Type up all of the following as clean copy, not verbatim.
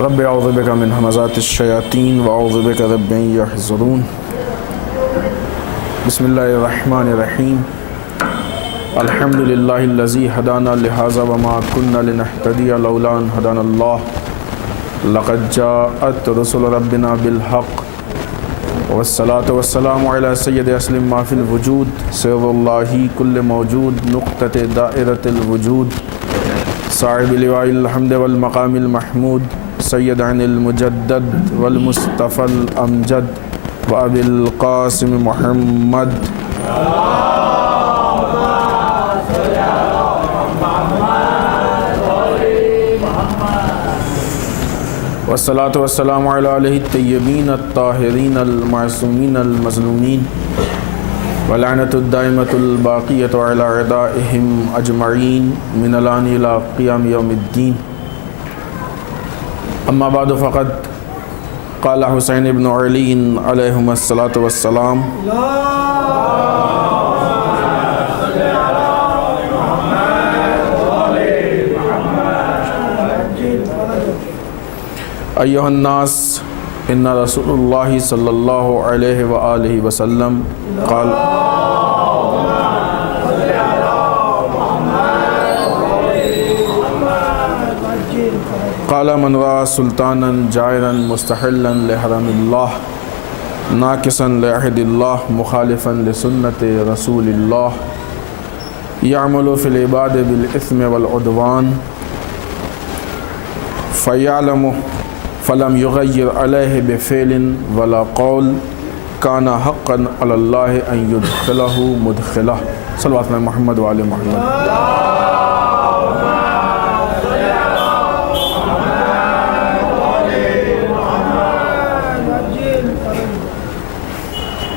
رب اعوذ بک من همزات الشیاطین واعوذ بک رب ان یحضرون۔ بسم اللہ الرحمن الرحیم۔ الحمد للہ الذی ہدانا لہذا وما كنا لنہتدی لولا ان ہدانا اللہ لقد جاءت رسل ربنا بالحق والصلاة والسلام علی سید اسلم ما فی الوجود سر اللہ کل موجود نقطۃ دائرۃ الوجود صاحب لواء الحمد والمقام المحمود سید عن المجدد والمصطفى الامجد وابی القاسم محمد والصلاة والسلام علی آلہ الطیبین الطاہرین المعصومین المظلومین ولعنۃ الدائمۃ الباقیۃ علی اعدائہم اجمعین من الآن الی قیام یوم الدین۔ اما بعد فقد قال حسین بن علی علیہم الصلاۃ والسلام ایہا الناس ان رسول اللہ صلی اللہ علیہ وآلہ وسلم قال قال من رأى سلطانا جائرا مستحلا لحرم اللہ ناقصا لعہد اللہ مخالفا لسنت رسول اللہ یعمل فی العباد بالاثم والعدوان فیعلم فلم یغیر علیہ بفعل ولا قول کان حقا علی اللہ ان یدخلہ مدخلہ۔ صلوات علی محمد وعلی محمد۔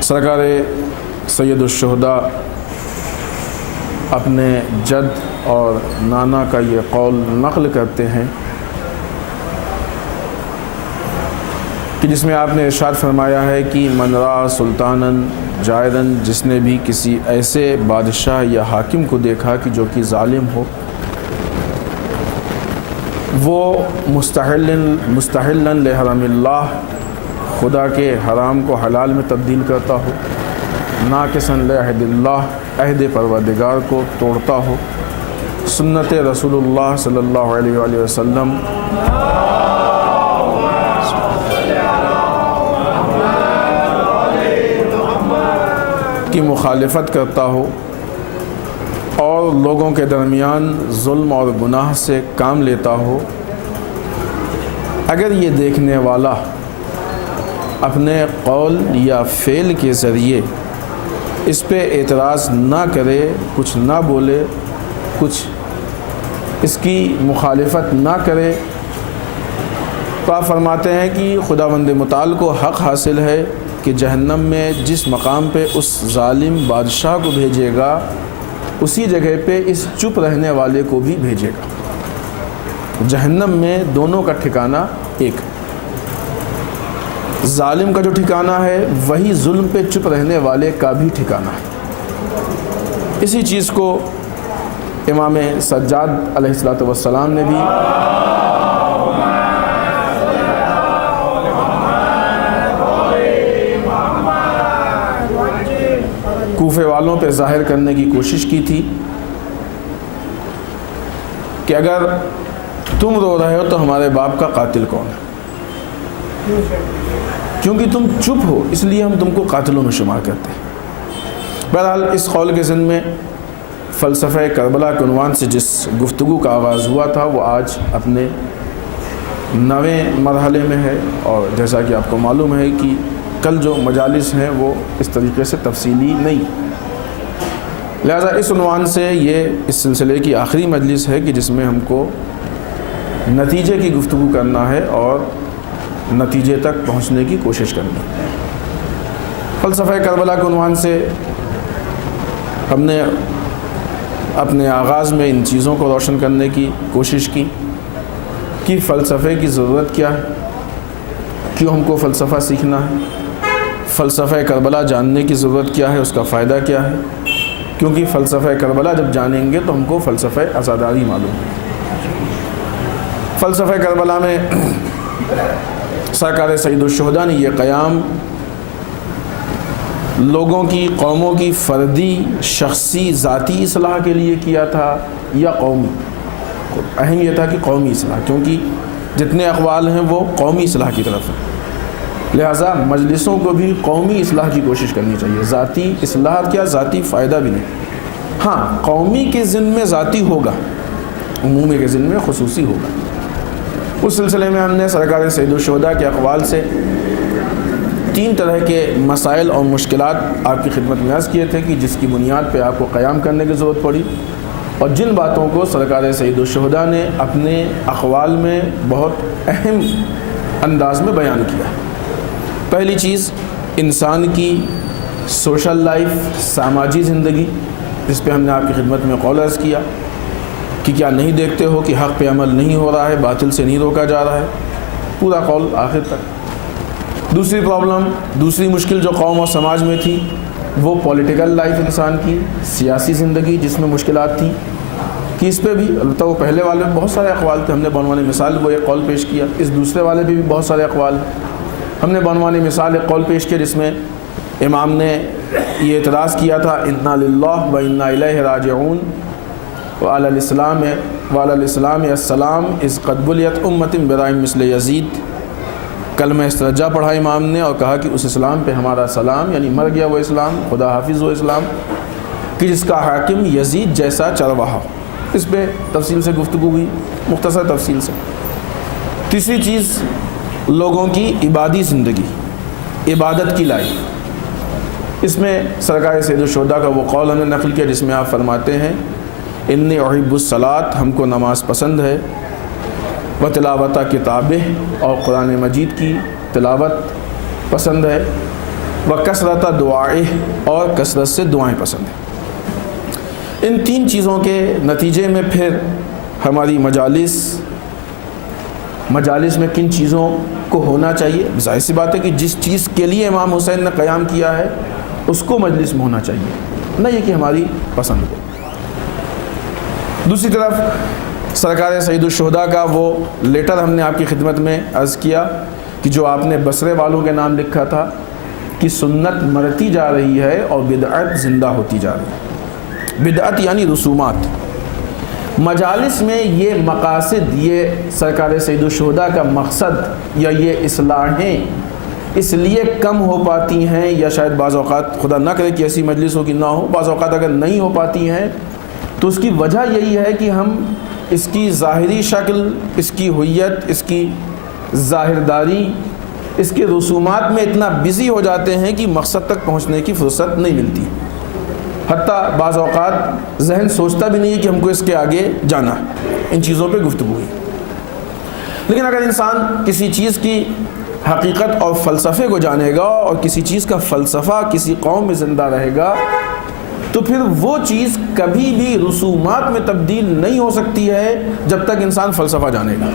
سرکار سید الشہداء اپنے جد اور نانا کا یہ قول نقل کرتے ہیں کہ جس میں آپ نے ارشاد فرمایا ہے کہ من رأى سلطانا جائرا، جس نے بھی کسی ایسے بادشاہ یا حاکم کو دیکھا کہ جو کہ ظالم ہو، وہ مستحلا لحرم اللہ، خدا کے حرام کو حلال میں تبدیل کرتا ہو، ناقصا لعہد اللہ، عہد پروردگار کو توڑتا ہو، سنت رسول اللہ صلی اللہ علیہ وآلہ وسلم کی مخالفت کرتا ہو، اور لوگوں کے درمیان ظلم اور گناہ سے کام لیتا ہو، اگر یہ دیکھنے والا اپنے قول یا فعل کے ذریعے اس پہ اعتراض نہ کرے، کچھ نہ بولے، کچھ اس کی مخالفت نہ کرے، تو آپ فرماتے ہیں کہ خداوند متعال کو حق حاصل ہے کہ جہنم میں جس مقام پہ اس ظالم بادشاہ کو بھیجے گا، اسی جگہ پہ اس چپ رہنے والے کو بھی بھیجے گا۔ جہنم میں دونوں کا ٹھکانہ ایک، ظالم کا جو ٹھکانہ ہے وہی ظلم پہ چپ رہنے والے کا بھی ٹھکانہ ہے۔ اسی چیز کو امام سجاد علیہ السلام نے بھی کوفے والوں پہ ظاہر کرنے کی کوشش کی تھی کہ اگر تم رو رہے ہو تو ہمارے باپ کا قاتل کون ہے؟ کیونکہ تم چپ ہو اس لیے ہم تم کو قاتلوں میں شمار کرتے ہیں۔ بہرحال اس قول کے ضمن میں فلسفہ کربلا کے عنوان سے جس گفتگو کا آغاز ہوا تھا وہ آج اپنے 9ویں مرحلے میں ہے، اور جیسا کہ آپ کو معلوم ہے کہ کل جو مجالس ہیں وہ اس طریقے سے تفصیلی نہیں، لہذا اس عنوان سے یہ اس سلسلے کی آخری مجلس ہے کہ جس میں ہم کو نتیجے کی گفتگو کرنا ہے اور نتیجے تک پہنچنے کی کوشش کرنی ہے۔ فلسفہ کربلا کے عنوان سے ہم نے اپنے آغاز میں ان چیزوں کو روشن کرنے کی کوشش کی کہ فلسفے کی ضرورت کیا ہے، کیوں ہم کو فلسفہ سیکھنا ہے، فلسفہ کربلا جاننے کی ضرورت کیا ہے، اس کا فائدہ کیا ہے، کیونکہ فلسفہ کربلا جب جانیں گے تو ہم کو فلسفہ عزاداری معلوم ہے۔ فلسفہ کربلا میں سرکار سید الشہداء نے یہ قیام لوگوں کی، قوموں کی فردی، شخصی، ذاتی اصلاح کے لیے کیا تھا یا قومی؟ اہم یہ تھا کہ قومی اصلاح، کیونکہ جتنے اقوال ہیں وہ قومی اصلاح کی طرف ہیں، لہٰذا مجلسوں کو بھی قومی اصلاح کی کوشش کرنی چاہیے۔ ذاتی اصلاح کیا، ذاتی فائدہ بھی نہیں، ہاں قومی کے ذمے میں ذاتی ہوگا، عمومی کے ذمے میں خصوصی ہوگا۔ اس سلسلے میں ہم نے سرکار سید الشہداء کے اقوال سے 3 طرح کے مسائل اور مشکلات آپ کی خدمت میں عرض کیے تھے کہ جس کی بنیاد پہ آپ کو قیام کرنے کی ضرورت پڑی، اور جن باتوں کو سرکار سید الشہداء نے اپنے اقوال میں بہت اہم انداز میں بیان کیا۔ پہلی چیز انسان کی سوشل لائف، سماجی زندگی، جس پہ ہم نے آپ کی خدمت میں قول عرض کیا کہ کیا نہیں دیکھتے ہو کہ حق پہ عمل نہیں ہو رہا ہے، باطل سے نہیں روکا جا رہا ہے، پورا قول آخر تک۔ دوسری پرابلم، دوسری مشکل جو قوم اور سماج میں تھی وہ پولیٹیکل لائف، انسان کی سیاسی زندگی جس میں مشکلات تھیں، کہ اس پہ بھی البتہ وہ پہلے والے میں بہت سارے اقوال تھے، ہم نے بعنوان مثال وہ ایک قول پیش کیا، اس دوسرے والے بھی بہت سارے اقوال ہیں۔ ہم نے بعنوان مثال ایک قول پیش کیا جس میں امام نے یہ اعتراض کیا تھا، انا للہ و انا الیہ راجعون وعلی الاسلام السلام اذ قد بلیت امت برائم مثل یزید۔ کلمہ استرجاع پڑھا امام نے اور کہا کہ اس اسلام پہ ہمارا سلام، یعنی مر گیا وہ اسلام، خدا حافظ وہ اسلام کہ جس کا حاکم یزید جیسا چرواہا۔ اس پہ تفصیل سے گفتگو ہوئی، مختصر تفصیل سے۔ تیسری چیز لوگوں کی عبادی زندگی، عبادت کی لائف، اس میں سرکار سید الشہداء کا وہ قول ہم نے نقل کیا جس میں آپ فرماتے ہیں، انی احب الصلاۃ، ہم کو نماز پسند ہے، و تلاوت کتابیں، اور قرآن مجید کی تلاوت پسند ہے، و کثرت دعائیں، اور کثرت سے دعائیں پسند ہیں۔ ان 3 چیزوں کے نتیجے میں پھر ہماری مجالس میں کن چیزوں کو ہونا چاہیے؟ ظاہر سی بات ہے کہ جس چیز کے لیے امام حسین نے قیام کیا ہے اس کو مجلس میں ہونا چاہیے، نہ یہ کہ ہماری پسند ہو۔ دوسری طرف سرکار سید الشہداء کا وہ لیٹر ہم نے آپ کی خدمت میں عرض کیا کہ جو آپ نے بصرے والوں کے نام لکھا تھا کہ سنت مرتی جا رہی ہے اور بدعت زندہ ہوتی جا رہی ہے۔ بدعت یعنی رسومات۔ مجالس میں یہ مقاصد، یہ سرکار سید الشہداء کا مقصد یا یہ اصلاحیں اس لیے کم ہو پاتی ہیں، یا شاید بعض اوقات خدا نہ کرے کہ ایسی مجلس ہو کہ نہ ہو، بعض اوقات اگر نہیں ہو پاتی ہیں تو اس کی وجہ یہی ہے کہ ہم اس کی ظاہری شکل، اس کی ہویت، اس کی ظاہرداری، اس کے رسومات میں اتنا بزی ہو جاتے ہیں کہ مقصد تک پہنچنے کی فرصت نہیں ملتی، حتیٰ بعض اوقات ذہن سوچتا بھی نہیں ہے کہ ہم کو اس کے آگے جانا ہے۔ ان چیزوں پہ گفتگو ہوئی۔ لیکن اگر انسان کسی چیز کی حقیقت اور فلسفے کو جانے گا اور کسی چیز کا فلسفہ کسی قوم میں زندہ رہے گا تو پھر وہ چیز کبھی بھی رسومات میں تبدیل نہیں ہو سکتی ہے جب تک انسان فلسفہ جانے گا۔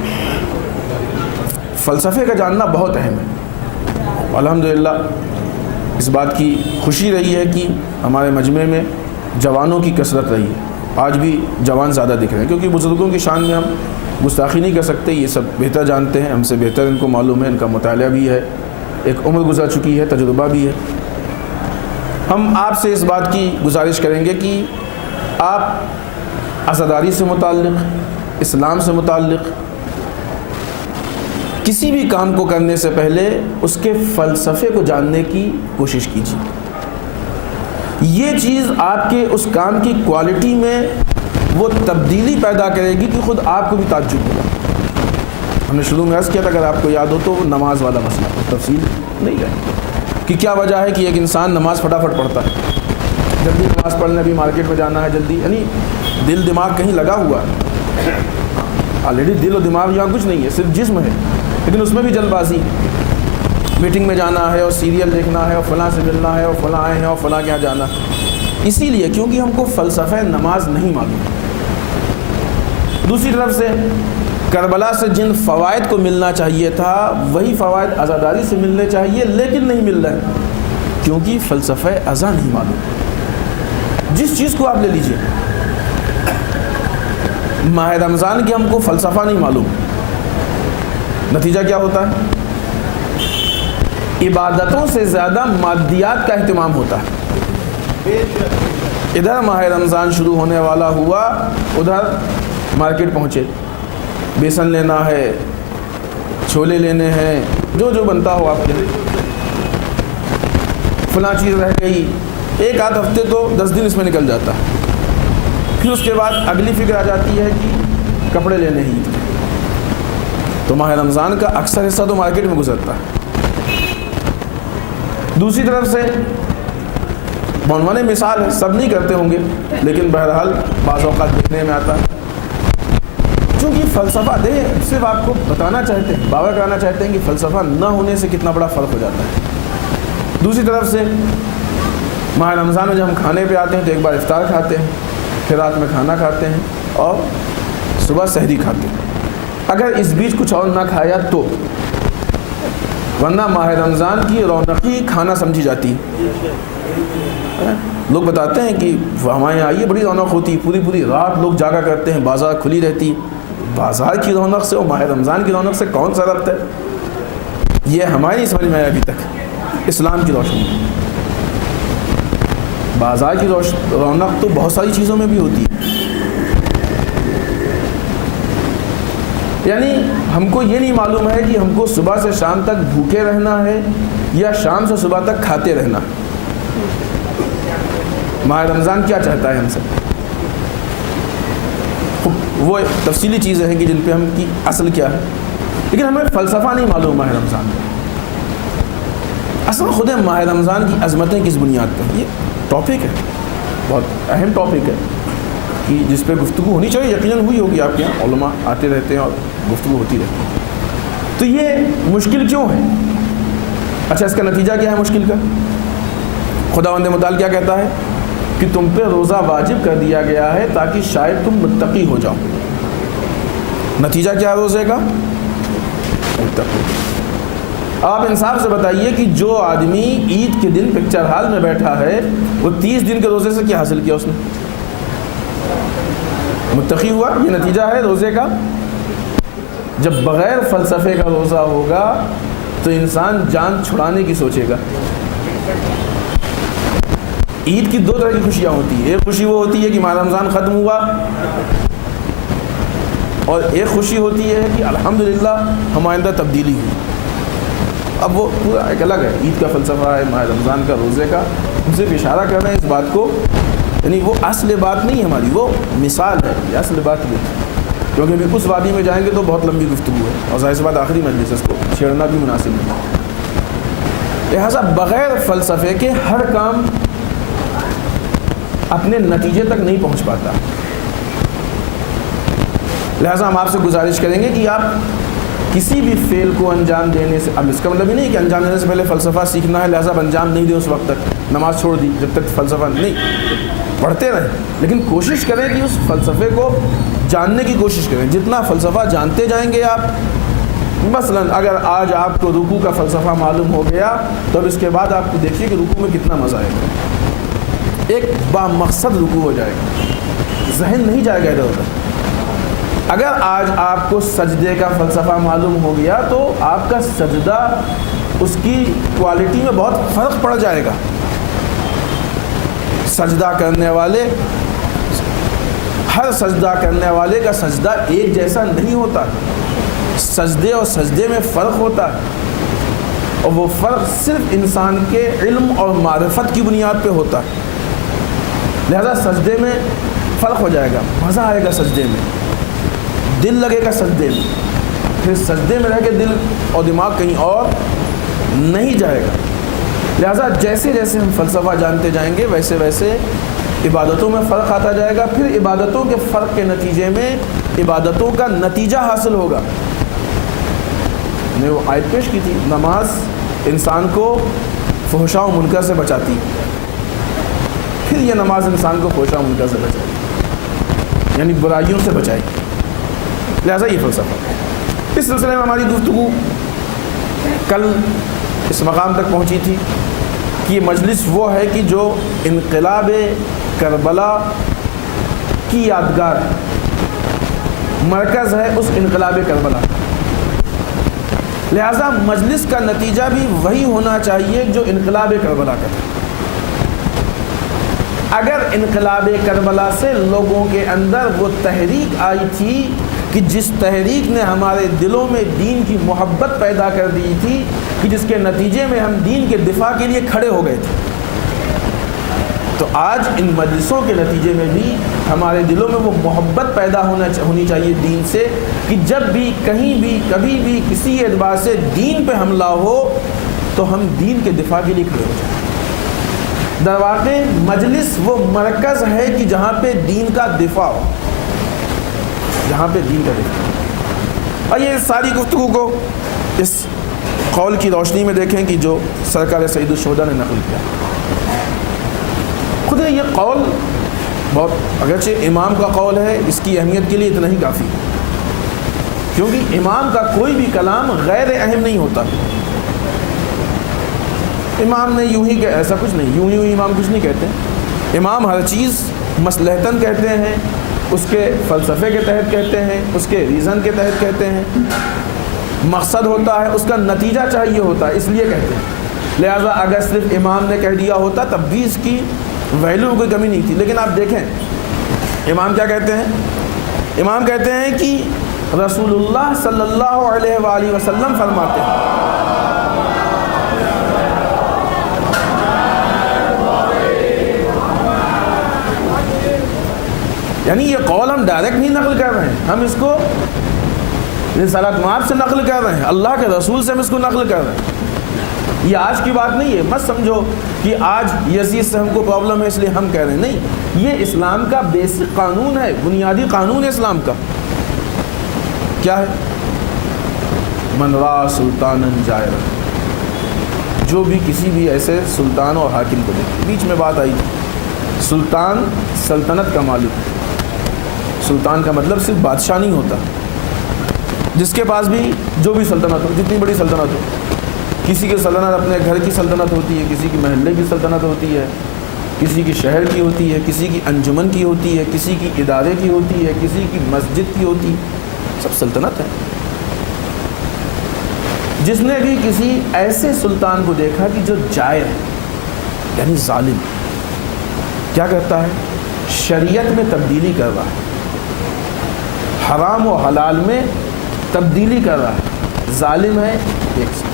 فلسفے کا جاننا بہت اہم ہے۔ الحمدللہ اس بات کی خوشی رہی ہے کہ ہمارے مجمع میں جوانوں کی کثرت رہی ہے۔ آج بھی جوان زیادہ دکھ رہے ہیں، کیونکہ بزرگوں کی شان میں ہم گستاخی نہیں کر سکتے، یہ سب بہتر جانتے ہیں، ہم سے بہتر ان کو معلوم ہے، ان کا مطالعہ بھی ہے، ایک عمر گزر چکی ہے، تجربہ بھی ہے۔ ہم آپ سے اس بات کی گزارش کریں گے کہ آپ عزاداری سے متعلق، اسلام سے متعلق کسی بھی کام کو کرنے سے پہلے اس کے فلسفے کو جاننے کی کوشش کیجیے۔ یہ چیز آپ کے اس کام کی کوالٹی میں وہ تبدیلی پیدا کرے گی کہ خود آپ کو بھی تعجب ہوگا۔ ہم نے شروع میں عرض کیا تھا، اگر آپ کو یاد ہو تو نماز والا مسئلہ، تفصیل نہیں ہے کہ کیا وجہ ہے کہ ایک انسان نماز فٹافٹ پڑھتا ہے، جلدی نماز پڑھنے بھی مارکیٹ میں جانا ہے جلدی، یعنی دل دماغ کہیں لگا ہوا ہے، آلریڈی دل و دماغ یہاں کچھ نہیں ہے، صرف جسم ہے، لیکن اس میں بھی جلد بازی، میٹنگ میں جانا ہے اور سیریل دیکھنا ہے اور فلاں سے ملنا ہے اور فلاں آئے ہیں اور فلاں کے یہاں جانا ہے، اسی لیے کیونکہ ہم کو فلسفہ نماز نہیں معلوم۔ دوسری طرف سے کربلا سے جن فوائد کو ملنا چاہیے تھا وہی فوائد عزاداری سے ملنے چاہیے، لیکن نہیں مل رہے کیونکہ فلسفہ عزا نہیں معلوم۔ جس چیز کو آپ لے لیجئے، ماہ رمضان کی ہم کو فلسفہ نہیں معلوم، نتیجہ کیا ہوتا ہے؟ عبادتوں سے زیادہ مادیات کا اہتمام ہوتا ہے. ادھر ماہ رمضان شروع ہونے والا ہوا، ادھر مارکیٹ پہنچے، بیسن لینا ہے، چھولے لینے ہیں، جو جو بنتا ہو آپ کے لیے، فلاں چیز رہ گئی. ایک آدھ ہفتے تو 10 دن اس میں نکل جاتا ہے. پھر اس کے بعد اگلی فکر آ جاتی ہے کہ کپڑے لینے ہی. تو ماہ رمضان کا اکثر حصہ تو مارکیٹ میں گزرتا ہے. دوسری طرف سے بعنوان مثال ہے، سب نہیں کرتے ہوں گے لیکن بہرحال بعض اوقات دیکھنے میں آتا ہے. چونکہ فلسفہ صرف آپ کو بتانا چاہتے ہیں، باور کرانا چاہتے ہیں کہ فلسفہ نہ ہونے سے کتنا بڑا فرق ہو جاتا ہے. دوسری طرف سے ماہ رمضان میں جب ہم کھانے پہ آتے ہیں تو ایک بار افطار کھاتے ہیں، پھر رات میں کھانا کھاتے ہیں اور صبح سحری کھاتے ہیں. اگر اس بیچ کچھ اور نہ کھایا تو، ورنہ ماہ رمضان کی رونق ہی کھانا سمجھی جاتی ہے. لوگ بتاتے ہیں کہ ہمارے یہاں آئیے بڑی رونق ہوتی ہے، پوری پوری رات لوگ جاگا کرتے ہیں، بازار کھلی رہتی. بازار کی رونق سے اور ماہ رمضان کی رونق سے کون سا ربط ہے؟ یہ ہماری نہیں سمجھ میں آیا ابھی تک. اسلام کی روشنی، بازار کی رونق تو بہت ساری چیزوں میں بھی ہوتی ہے. یعنی ہم کو یہ نہیں معلوم ہے کہ ہم کو صبح سے شام تک بھوکے رہنا ہے یا شام سے صبح تک کھاتے رہنا. ماہ رمضان کیا چاہتا ہے ہم سے؟ وہ تفصیلی چیزیں ہیں کہ جن پہ ہم کی اصل کیا ہے، لیکن ہمیں فلسفہ نہیں معلوم ماہ رمضان میں. اصل خود ماہ رمضان کی عظمتیں کس بنیاد پر؟ یہ ٹاپک ہے، بہت اہم ٹاپک ہے کہ جس پہ گفتگو ہونی چاہیے. یقیناً ہوئی ہوگی، آپ کے یہاں علماء آتے رہتے ہیں اور گفتگو ہوتی رہتی ہے. تو یہ مشکل کیوں ہے؟ اچھا، اس کا نتیجہ کیا ہے مشکل کا؟ خداوند متعال کیا کہتا ہے کہ تم پہ روزہ واجب کر دیا گیا ہے تاکہ شاید تم متقی ہو جاؤ. نتیجہ کیا ہے روزے کا؟ متقی. آپ انصاف سے بتائیے کہ جو آدمی عید کے دن پکچر ہال میں بیٹھا ہے وہ 30 دن کے روزے سے کیا حاصل کیا؟ اس نے متقی ہوا. یہ نتیجہ ہے روزے کا. جب بغیر فلسفے کا روزہ ہوگا تو انسان جان چھڑانے کی سوچے گا. عید کی 2 طرح کی خوشیاں ہوتی ہیں. ایک خوشی وہ ہوتی ہے کہ ماہ رمضان ختم ہوا، اور ایک خوشی ہوتی ہے کہ الحمدللہ ہمارے اندر تبدیلی ہوئی. اب وہ پورا ایک الگ ہے. عید کا فلسفہ ہے، ماہ رمضان کا، روزے کا. ہم صرف اشارہ کر رہے ہیں اس بات کو، یعنی وہ اصل بات نہیں ہماری، وہ مثال ہے. یہ اصل بات نہیں، کیونکہ ابھی اس وادی میں جائیں گے تو بہت لمبی گفتگو ہے اور ظاہر سی بات آخری مجلس اس کو چھیڑنا بھی مناسب نہیں. لہٰذا بغیر فلسفے کے ہر کام اپنے نتیجے تک نہیں پہنچ پاتا. لہٰذا ہم آپ سے گزارش کریں گے کہ آپ کسی بھی فعل کو انجام دینے سے، اب اس کا مطلب یہ نہیں کہ انجام دینے سے پہلے فلسفہ سیکھنا ہے لہٰذا اب انجام نہیں دیں اس وقت تک، نماز چھوڑ دی جب تک فلسفہ نہیں. پڑھتے رہیں لیکن کوشش کریں کہ اس فلسفے کو جاننے کی کوشش کریں. جتنا فلسفہ جانتے جائیں گے آپ، مثلا اگر آج آپ کو رکوع کا فلسفہ معلوم ہو گیا تو اب اس کے بعد آپ کو دیکھیے کہ رکوع میں کتنا مزہ آئے گا. ایک بامقصد رکوع ہو جائے گا، ذہن نہیں جائے گا ادھر ادھر. اگر آج آپ کو سجدے کا فلسفہ معلوم ہو گیا تو آپ کا سجدہ، اس کی کوالٹی میں بہت فرق پڑ جائے گا. سجدہ کرنے والے، ہر سجدہ کرنے والے کا سجدہ ایک جیسا نہیں ہوتا. سجدے اور سجدے میں فرق ہوتا ہے، اور وہ فرق صرف انسان کے علم اور معرفت کی بنیاد پہ ہوتا ہے. لہذا سجدے میں فرق ہو جائے گا، مزہ آئے گا سجدے میں، دل لگے گا سجدے میں. پھر سجدے میں رہ کے دل اور دماغ کہیں اور نہیں جائے گا. لہذا جیسے جیسے ہم فلسفہ جانتے جائیں گے ویسے ویسے عبادتوں میں فرق آتا جائے گا. پھر عبادتوں کے فرق کے نتیجے میں عبادتوں کا نتیجہ حاصل ہوگا. میں وہ آیت پیش کی تھی، نماز انسان کو فحشاء و منکر سے بچاتی، پھر یہ نماز انسان کو فحشاء و منکر سے بچائے، یعنی برائیوں سے بچائے. لہذا یہ فلسفہ. اس سلسلے میں ہماری گفتگو کل اس مقام تک پہنچی تھی کہ یہ مجلس وہ ہے کہ جو انقلاب کربلا کی یادگار مرکز ہے اس انقلاب کربلا. لہٰذا مجلس کا نتیجہ بھی وہی ہونا چاہیے جو انقلاب کربلا کا تھا۔ اگر انقلاب کربلا سے لوگوں کے اندر وہ تحریک آئی تھی کہ جس تحریک نے ہمارے دلوں میں دین کی محبت پیدا کر دی تھی، کہ جس کے نتیجے میں ہم دین کے دفاع کے لیے کھڑے ہو گئے تھے، تو آج ان مجلسوں کے نتیجے میں بھی ہمارے دلوں میں وہ محبت پیدا ہونی چاہیے دین سے، کہ جب بھی کہیں بھی کبھی بھی کسی اعتبار سے دین پہ حملہ ہو تو ہم دین کے دفاع کے لیے کھڑے ہو جائیں۔ در واقع مجلس وہ مرکز ہے کہ جہاں پہ دین کا دفاع ہو، جہاں پہ دین کا دفاع ہو۔ اور یہ ساری گفتگو کو اس قول کی روشنی میں دیکھیں کہ جو سرکار سید الشہداء نے نقل کیا۔ خود یہ قول بہت، اگرچہ امام کا قول ہے، اس کی اہمیت کے لیے اتنا ہی کافی ہے، کیونکہ امام کا کوئی بھی کلام غیر اہم نہیں ہوتا۔ امام نے یوں ہی کہ ایسا کچھ نہیں، یوں امام کچھ نہیں کہتے، امام ہر چیز مصلحتاً کہتے ہیں، اس کے فلسفے کے تحت کہتے ہیں، اس کے ریزن کے تحت کہتے ہیں، مقصد ہوتا ہے، اس کا نتیجہ چاہیے ہوتا ہے، اس لیے کہتے ہیں۔ لہٰذا اگر صرف امام نے کہہ دیا ہوتا تب بھی اس کی ویلیو کوئی کمی نہیں تھی۔ لیکن آپ دیکھیں امام کیا کہتے ہیں، امام کہتے ہیں کہ رسول اللہ صلی اللہ علیہ وآلہ وسلم فرماتے ہیں، یعنی یہ قول ہم ڈائریکٹ نہیں نقل کر رہے ہیں، ہم اس کو رسالت مآب سے نقل کر رہے ہیں، اللہ کے رسول سے ہم اس کو نقل کر رہے ہیں۔ یہ آج کی بات نہیں ہے، مت سمجھو کہ آج یزید سے ہم کو پرابلم ہے اس لیے ہم کہہ رہے ہیں، نہیں، یہ اسلام کا بیسک قانون ہے، بنیادی قانون ہے اسلام کا۔ کیا ہے؟ من را سلطانا جائرا، جو بھی کسی بھی ایسے سلطان اور حاکم کو دیکھے۔ بیچ میں بات آئی، سلطان سلطنت کا مالک، سلطان کا مطلب صرف بادشاہ نہیں ہوتا، جس کے پاس بھی جو بھی سلطنت ہو، جتنی بڑی سلطنت ہو، کسی کی سلطنت اپنے گھر کی سلطنت ہوتی ہے، کسی کی محلے کی سلطنت ہوتی ہے، کسی کی شہر کی ہوتی ہے، کسی کی انجمن کی ہوتی ہے، کسی کی ادارے کی ہوتی ہے، کسی کی مسجد کی ہوتی ہے، سب سلطنت ہے۔ جس نے بھی کسی ایسے سلطان کو دیکھا کہ جو جائر ہے، یعنی ظالم، کیا کرتا ہے؟ شریعت میں تبدیلی کر رہا ہے، حرام و حلال میں تبدیلی کر رہا ہے، ظالم ہے ایک سے،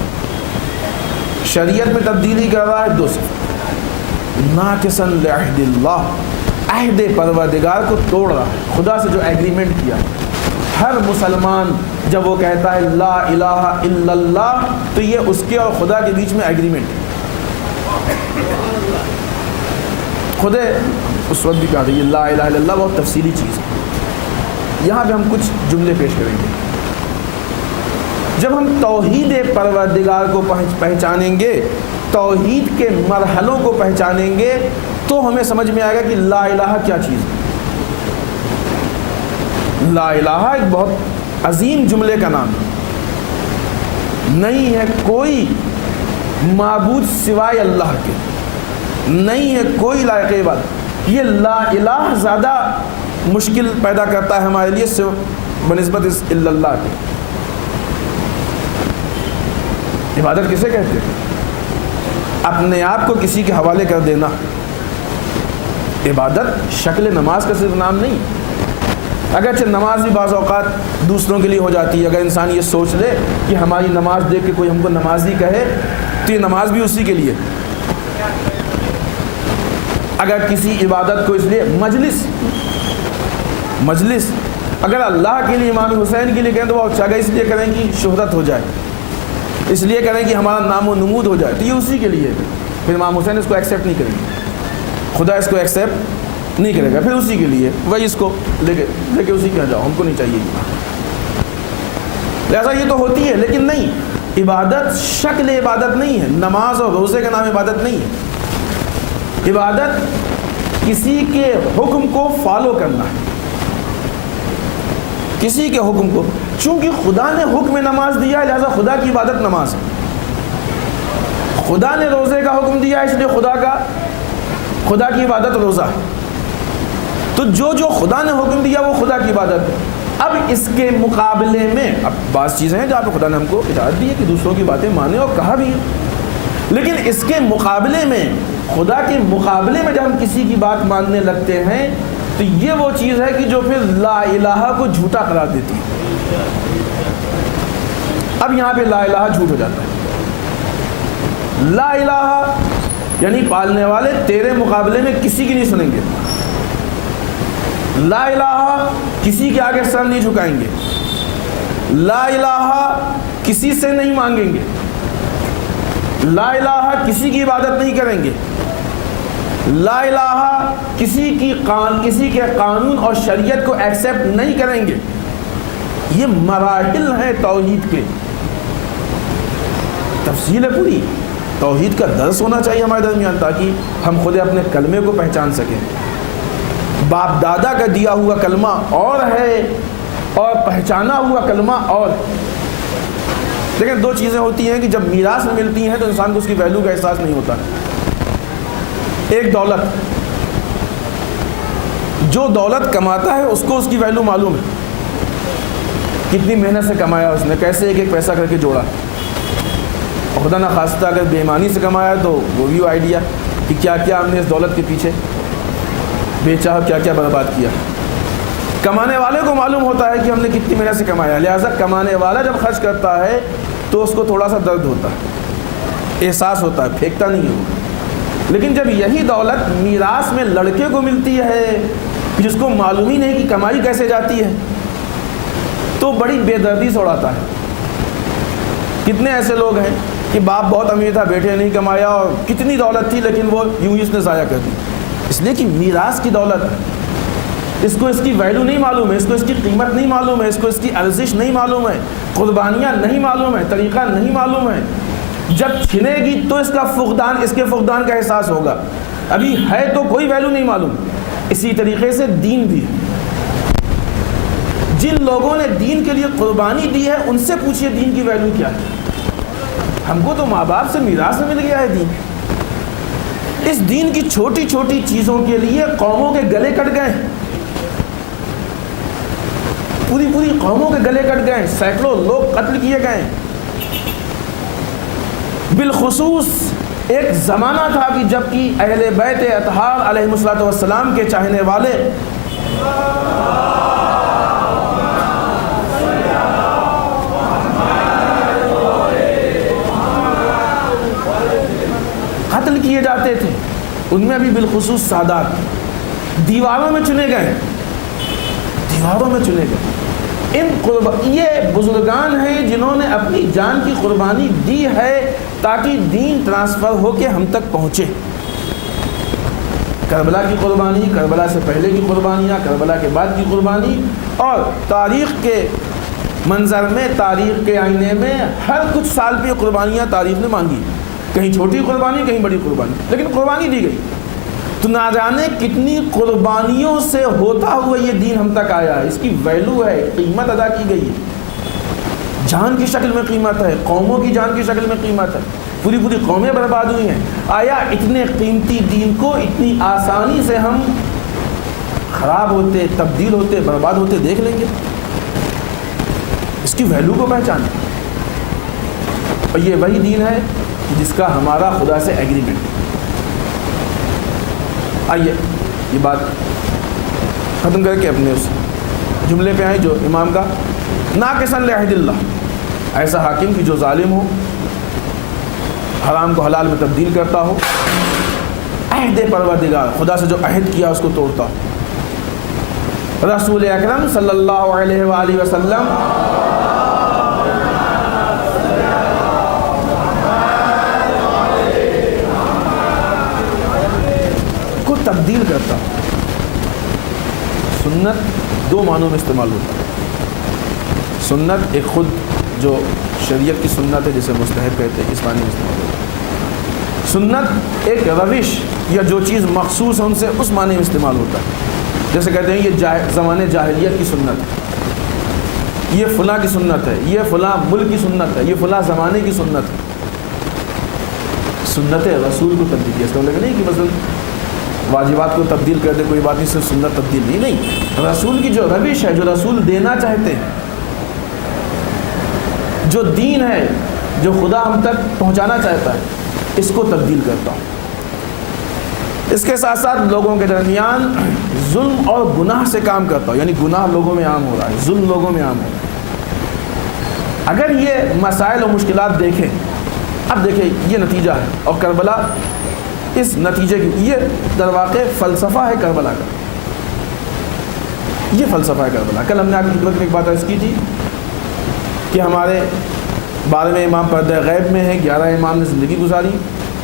شریعت میں تبدیلی کر رہا ہے دو سے، ناقصاً لعہد اللہ، عہد پروردگار کو توڑ رہا ہے، خدا سے جو ایگریمنٹ کیا۔ ہر مسلمان جب وہ کہتا ہے لا الہ الا اللہ تو یہ اس کے اور خدا کے بیچ میں ایگریمنٹ ہے۔ خدا اس وقت بھی کہا تھا یہ لا الہ الا اللہ بہت تفصیلی چیز ہے، یہاں پہ ہم کچھ جملے پیش کریں گے۔ جب ہم توحید پروردگار کو پہچانیں گے، توحید کے مرحلوں کو پہچانیں گے، تو ہمیں سمجھ میں آئے گا کہ لا الہ کیا چیز ہے۔ لا الہ ایک بہت عظیم جملے کا نام ہے، نہیں ہے کوئی معبود سوائے اللہ کے، نہیں ہے کوئی لائق عبادت۔ یہ لا الہ زیادہ مشکل پیدا کرتا ہے ہمارے لیے بنسبت الا اللہ کے۔ عبادت کسے کہتے ہیں؟ اپنے آپ کو کسی کے حوالے کر دینا۔ عبادت شکل نماز کا صرف نام نہیں، اگرچہ نماز بھی بعض اوقات دوسروں کے لیے ہو جاتی ہے۔ اگر انسان یہ سوچ لے کہ ہماری نماز دیکھ کے کوئی ہم کو نمازی کہے تو یہ نماز بھی اسی کے لیے۔ اگر کسی عبادت کو اس لیے مجلس اگر اللہ کے لیے، امام حسین کے لیے کہیں تو وہ اچھا گا، اس لیے کریں کہ شہرت ہو جائے، اس لیے کریں کہ ہمارا نام و نمود ہو جائے، تو یہ اسی کے لیے۔ پھر امام حسین اس کو ایکسیپٹ نہیں کریں گے، خدا اس کو ایکسیپٹ نہیں کرے گا، پھر اسی کے لیے وہی اس کو لے کے اسی کے جاؤ، ہم کو نہیں چاہیے۔ لہٰذا یہ تو ہوتی ہے، لیکن نہیں، عبادت شکل عبادت نہیں ہے، نماز اور روزے کا نام عبادت نہیں ہے۔ عبادت کسی کے حکم کو فالو کرنا ہے، کسی کے حکم کو، چونکہ خدا نے حکم نماز دیا ہے لہذا خدا کی عبادت نماز ہے، خدا نے روزے کا حکم دیا ہے اس لیے خدا کی عبادت روزہ ہے، تو جو خدا نے حکم دیا وہ خدا کی عبادت ہے۔ اب اس کے مقابلے میں اب بعض چیزیں ہیں جہاں پہ خدا نے ہم کو اجازت دی ہے کہ دوسروں کی باتیں مانیں اور کہا بھی ہے، لیکن اس کے مقابلے میں، خدا کے مقابلے میں جب ہم کسی کی بات ماننے لگتے ہیں تو یہ وہ چیز ہے کہ جو پھر لا الہ کو جھوٹا قرار دیتی ہے۔ اب یہاں پہ لا الہ جھوٹ ہو جاتا ہے۔ لا الہ یعنی پالنے والے تیرے مقابلے میں کسی کی نہیں سنیں گے، لا الہ کسی کے آگے سر نہیں جھکائیں گے، لا الہ کسی سے نہیں مانگیں گے، لا الہ کسی کی عبادت نہیں کریں گے، لا الہ کسی کے قانون اور شریعت کو ایکسیپٹ نہیں کریں گے۔ یہ مراحل ہیں توحید کے، تفصیل ہے پوری۔ توحید کا درس ہونا چاہیے ہمارے درمیان تاکہ ہم خود اپنے کلمے کو پہچان سکیں۔ باپ دادا کا دیا ہوا کلمہ اور ہے اور پہچانا ہوا کلمہ اور۔ لیکن دو چیزیں ہوتی ہیں کہ جب میراث میں ملتی ہیں تو انسان کو اس کی ویلیو کا احساس نہیں ہوتا۔ ایک دولت، جو دولت کماتا ہے اس کو اس کی ویلیو معلوم ہے، کتنی محنت سے کمایا اس نے، کیسے ایک ایک پیسہ کر کے جوڑا، اور خدا نہ خواستہ اگر بے ایمانی سے کمایا تو وہ بھی آئیڈیا کہ کیا کیا ہم نے اس دولت کے پیچھے بیچا اور کیا کیا برباد کیا۔ کمانے والے کو معلوم ہوتا ہے کہ ہم نے کتنی محنت سے کمایا، لہٰذا کمانے والا جب خرچ کرتا ہے تو اس کو تھوڑا سا درد ہوتا ہے، احساس ہوتا ہے، پھینکتا نہیں ہے۔ لیکن جب یہی دولت میراث میں لڑکے کو ملتی ہے جس کو معلوم ہی نہیں کہ کمائی کیسے جاتی ہے تو بڑی بے دردی سے اڑاتا ہے۔ کتنے ایسے لوگ ہیں کہ باپ بہت امیر تھا، بیٹے نہیں کمایا اور کتنی دولت تھی لیکن وہ یوں ہی اس نے ضائع کر دی، اس لیے کہ میراث کی دولت، اس کو اس کی ویلیو نہیں معلوم ہے، اس کو اس کی قیمت نہیں معلوم ہے، اس کو اس کی ارزش نہیں معلوم ہے، قربانیاں نہیں معلوم ہے، طریقہ نہیں معلوم ہے۔ جب چھنے گی تو اس کے فقدان کا احساس ہوگا، ابھی ہے تو کوئی ویلیو نہیں معلوم۔ اسی طریقے سے دین بھی، جن لوگوں نے دین کے لیے قربانی دی ہے ان سے پوچھئے دین کی ویلیو کیا ہے۔ ہم کو تو ماں باپ سے میراث میں مل گیا ہے دین، اس دین کی چھوٹی چھوٹی چیزوں کے لیے قوموں کے گلے کٹ گئے، پوری پوری قوموں کے گلے کٹ گئے، سینکڑوں لوگ قتل کیے گئے۔ بالخصوص ایک زمانہ تھا کہ جب کہ اہل بیت اطہار علیہ الصلوۃ والسلام کے چاہنے والے قتل کیے جاتے تھے، ان میں بھی بالخصوص سادات دیواروں میں چنے گئے، دیواروں میں چنے گئے۔ یہ بزرگان ہیں جنہوں نے اپنی جان کی قربانی دی ہے تاکہ دین ٹرانسفر ہو کے ہم تک پہنچے۔ کربلا کی قربانی، کربلا سے پہلے کی قربانیاں، کربلا کے بعد کی قربانی، اور تاریخ کے منظر میں، تاریخ کے آئینے میں ہر کچھ سال پہ قربانیاں تاریخ نے مانگی، کہیں چھوٹی قربانی کہیں بڑی قربانی، لیکن قربانی دی گئی۔ تو نہ جانے کتنی قربانیوں سے ہوتا ہوا یہ دین ہم تک آیا ہے، اس کی ویلیو ہے، قیمت ادا کی گئی ہے، جان کی شکل میں قیمت ہے، قوموں کی جان کی شکل میں قیمت ہے، پوری پوری قومیں برباد ہوئی ہیں۔ آیا اتنے قیمتی دین کو اتنی آسانی سے ہم خراب ہوتے، تبدیل ہوتے، برباد ہوتے دیکھ لیں گے؟ اس کی ویلیو کو پہچانیں۔ اور یہ وہی دین ہے جس کا ہمارا خدا سے ایگریمنٹ ہے۔ آئیے یہ بات ختم کر کے اپنے اس جملے پہ آئیں جو امام کا، ناقصاً لعہد اللہ، ایسا حاکم کی جو ظالم ہو، حرام کو حلال میں تبدیل کرتا ہو، عہد پروردگار خدا سے جو عہد کیا اس کو توڑتا ہو۔ رسول اکرم صلی اللہ علیہ وآلہ وسلم کو تبدیل کرتا ہو۔ سنت دو معنوں میں استعمال ہوتا ہے۔ سنت ایک خود جو شریعت کی سنت ہے جسے مستحب کہتے ہیں، اس معنی میں استعمال ہوتا ہے۔ سنت ایک روش یا جو چیز مخصوص ہے ان سے اس معنی میں استعمال ہوتا ہے، جیسے کہتے ہیں یہ زمانے جاہلیت کی سنت ہے، یہ فلاں کی سنت ہے، یہ فلاں ملک کی سنت ہے، یہ فلاں زمانے کی سنت ہے۔ سنت رسول کو تبدیل کیا، اس کا مطلب نہیں کہ مثلا واجبات کو تبدیل کر دے کوئی بات نہیں، صرف سنت تبدیل نہیں، رسول کی جو روش ہے، جو رسول دینا چاہتے ہیں، جو دین ہے، جو خدا ہم تک پہنچانا چاہتا ہے، اس کو تبدیل کرتا ہوں۔ اس کے ساتھ ساتھ لوگوں کے درمیان ظلم اور گناہ سے کام کرتا ہوں، یعنی گناہ لوگوں میں عام ہو رہا ہے، ظلم لوگوں میں عام ہو رہا ہے۔ اگر یہ مسائل و مشکلات دیکھیں، اب دیکھیں یہ نتیجہ ہے، اور کربلا اس نتیجے کی، یہ در واقع فلسفہ ہے کربلا کا، یہ فلسفہ ہے کربلا۔ کل ہم نے آپ کی خدمت میں ایک بات عرض کی تھی کہ ہمارے 12ویں امام پردہ غیب میں ہے، 11 امام نے زندگی گزاری،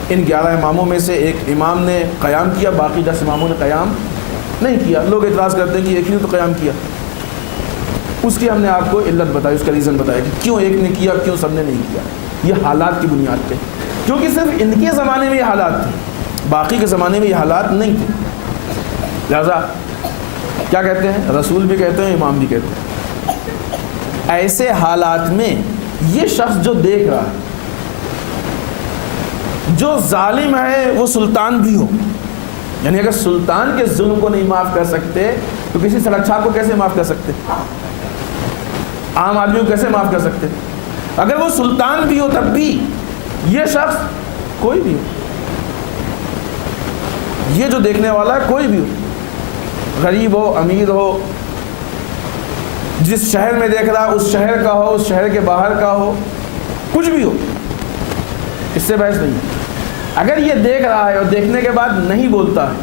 ان 11 اماموں میں سے ایک امام نے قیام کیا، باقی 10 اماموں نے قیام نہیں کیا۔ لوگ اعتراض کرتے ہیں کہ ایک ہی نے تو قیام کیا، اس کی ہم نے آپ کو علت بتائی، اس کا ریزن بتایا کہ کیوں ایک نے کیا، کیوں سب نے نہیں کیا۔ یہ حالات کی بنیاد پہ، کیونکہ صرف ان کے زمانے میں یہ حالات تھے، باقی کے زمانے میں یہ حالات نہیں تھے۔ لہذا کیا کہتے ہیں، رسول بھی کہتے ہیں، امام بھی کہتے ہیں، ایسے حالات میں یہ شخص جو دیکھ رہا ہے، جو ظالم ہے، وہ سلطان بھی ہو، یعنی اگر سلطان کے ظلم کو نہیں معاف کر سکتے تو کسی سڑک چھاپ کو کیسے معاف کر سکتے، عام آدمی کو کیسے معاف کر سکتے؟ اگر وہ سلطان بھی ہو تب بھی یہ شخص کوئی بھی ہو، یہ جو دیکھنے والا ہے کوئی بھی ہو، غریب ہو، امیر ہو، جس شہر میں دیکھ رہا اس شہر کا ہو، اس شہر کے باہر کا ہو، کچھ بھی ہو، اس سے بحث نہیں ہے۔ اگر یہ دیکھ رہا ہے اور دیکھنے کے بعد نہیں بولتا ہے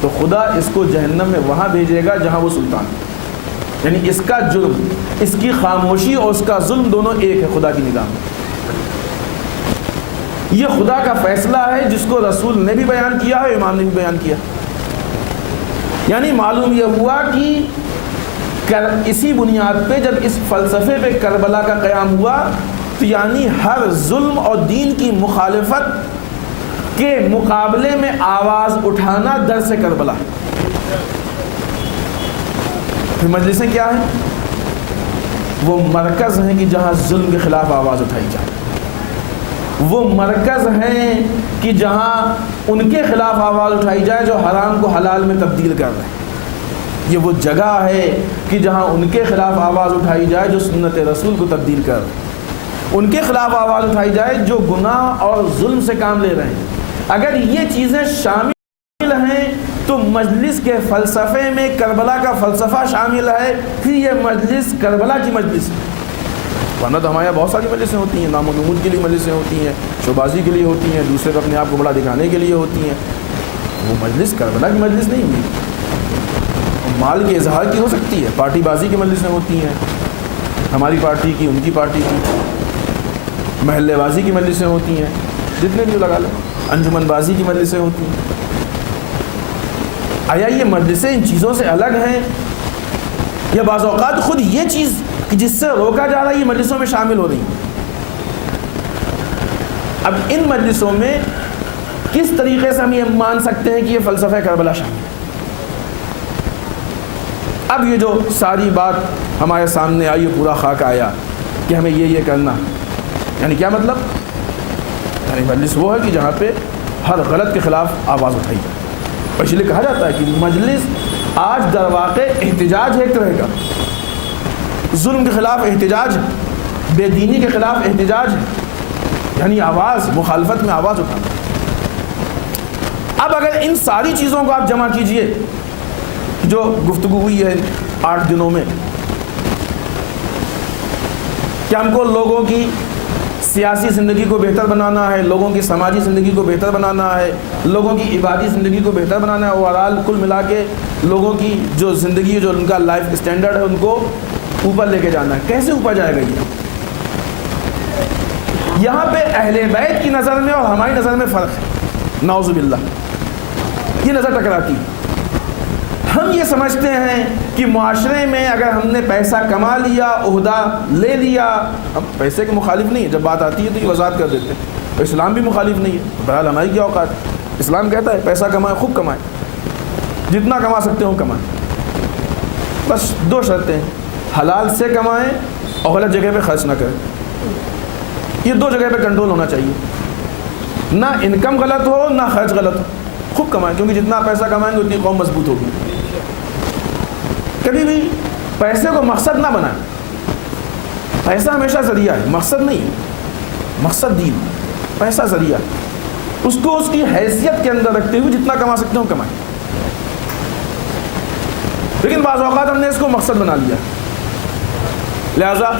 تو خدا اس کو جہنم میں وہاں بھیجے گا جہاں وہ سلطان ہے، یعنی اس کا جرم، اس کی خاموشی اور اس کا ظلم دونوں ایک ہے خدا کی نگاہ میں۔ یہ خدا کا فیصلہ ہے جس کو رسول نے بھی بیان کیا ہے، امام نے بھی بیان کیا۔ یعنی معلوم یہ ہوا کہ اسی بنیاد پہ جب اس فلسفے پہ کربلا کا قیام ہوا تو یعنی ہر ظلم اور دین کی مخالفت کے مقابلے میں آواز اٹھانا درس کربلا۔ پھر مجلسیں کیا ہیں؟ وہ مرکز ہیں کہ جہاں ظلم کے خلاف آواز اٹھائی جائے، وہ مرکز ہیں کہ جہاں ان کے خلاف آواز اٹھائی جائے جو حرام کو حلال میں تبدیل کر رہے ہیں، یہ وہ جگہ ہے کہ جہاں ان کے خلاف آواز اٹھائی جائے جو سنت رسول کو تبدیل کر رہے ہیں، ان کے خلاف آواز اٹھائی جائے جو گناہ اور ظلم سے کام لے رہے ہیں۔ اگر یہ چیزیں شامل ہیں تو مجلس کے فلسفے میں کربلا کا فلسفہ شامل ہے، پھر یہ مجلس کربلا کی مجلس ہے۔ ورنہ تو ہمارے یہاں بہت ساری مجلسیں ہوتی ہیں، نام و نمود کے لیے مجلسیں ہوتی ہیں، شوبازی کے لیے ہوتی ہیں، دوسرے کو اپنے آپ کو بڑا دکھانے کے لیے ہوتی ہیں، وہ مجلس کربلا کی مجلس نہیں ہوئی۔ مال کے اظہار کی ہو سکتی ہے، پارٹی بازی کی مجلسیں ہوتی ہیں، ہماری پارٹی کی، ان کی پارٹی کی، محلے بازی کی مجلسیں ہوتی ہیں، جتنے بھی لگا لیں، انجمن بازی کی مجلسیں ہوتی ہیں۔ آیا یہ مجلسیں ان چیزوں سے الگ ہیں، یا بعض اوقات خود یہ چیز جس سے روکا جا رہا ہے یہ مجلسوں میں شامل ہو رہی ہیں؟ اب ان مجلسوں میں کس طریقے سے ہم یہ مان سکتے ہیں کہ یہ فلسفہ کربلا شامل ہے؟ اب یہ جو ساری بات ہمارے سامنے آئی، پورا خاکہ آیا کہ ہمیں یہ کرنا، یعنی کیا مطلب؟ یعنی مجلس وہ ہے کہ جہاں پہ ہر غلط کے خلاف آواز اٹھائی جائے، اور اس لیے کہا جاتا ہے کہ مجلس آج در واقع احتجاج ہے ایک طرح کا، ظلم کے خلاف احتجاج ہے، بے دینی کے خلاف احتجاج ہے، یعنی آواز، مخالفت میں آواز اٹھانا۔ اب اگر ان ساری چیزوں کو آپ جمع کیجئے جو گفتگو ہوئی ہے 8 دنوں میں، کہ ہم کو لوگوں کی سیاسی زندگی کو بہتر بنانا ہے، لوگوں کی سماجی زندگی کو بہتر بنانا ہے، لوگوں کی عبادی زندگی کو بہتر بنانا ہے، اوورال کل ملا کے لوگوں کی جو زندگی، جو ان کا لائف اسٹینڈرڈ ہے، ان کو اوپر لے کے جانا ہے۔ کیسے اوپر جائے گا یہ؟ یہاں پہ اہل بیت کی نظر میں اور ہماری نظر میں فرق ہے، نعوذ باللہ، یہ نظر ٹکراتی ہے۔ ہم یہ سمجھتے ہیں کہ معاشرے میں اگر ہم نے پیسہ کما لیا، عہدہ لے لیا، ہم پیسے کے مخالف نہیں ہیں، جب بات آتی ہے تو یہ وضاحت کر دیتے ہیں، اسلام بھی مخالف نہیں ہے، بہرحال ہماری کیا اوقات ہے، اسلام کہتا ہے پیسہ کمائیں، خوب کمائیں، جتنا کما سکتے ہو کمائیں، بس 2 شرطیں ہیں، حلال سے کمائیں اور غلط جگہ پہ خرچ نہ کریں، یہ 2 جگہ پہ کنٹرول ہونا چاہیے، نہ انکم غلط ہو نہ خرچ غلط ہو، خوب کمائیں، کیونکہ جتنا پیسہ کمائیں گے اتنی قوم مضبوط ہوگی۔ کبھی بھی پیسے کو مقصد نہ بنائیں، پیسہ ہمیشہ ذریعہ ہے، مقصد نہیں، مقصد دین، پیسہ ذریعہ، اس کو اس کی حیثیت کے اندر رکھتے ہوئے جتنا کما سکتے ہو کمائیں۔ لیکن بعض اوقات ہم نے اس کو مقصد بنا لیا، لہذا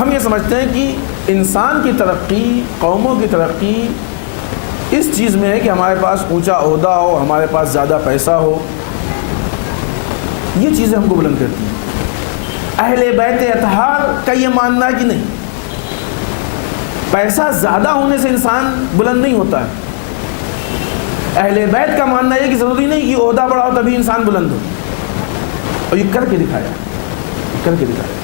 ہم یہ سمجھتے ہیں کہ انسان کی ترقی، قوموں کی ترقی اس چیز میں ہے کہ ہمارے پاس اونچا عہدہ ہو، ہمارے پاس زیادہ پیسہ ہو، یہ چیزیں ہم کو بلند کرتی ہیں۔ اہل بیت اطہار کا یہ ماننا ہے کہ نہیں، پیسہ زیادہ ہونے سے انسان بلند نہیں ہوتا ہے۔ اہل بیت کا ماننا ہے کہ ضروری نہیں کہ عہدہ بڑا ہو تبھی انسان بلند ہو، اور یہ کر کے دکھایا، کر کے دکھایا۔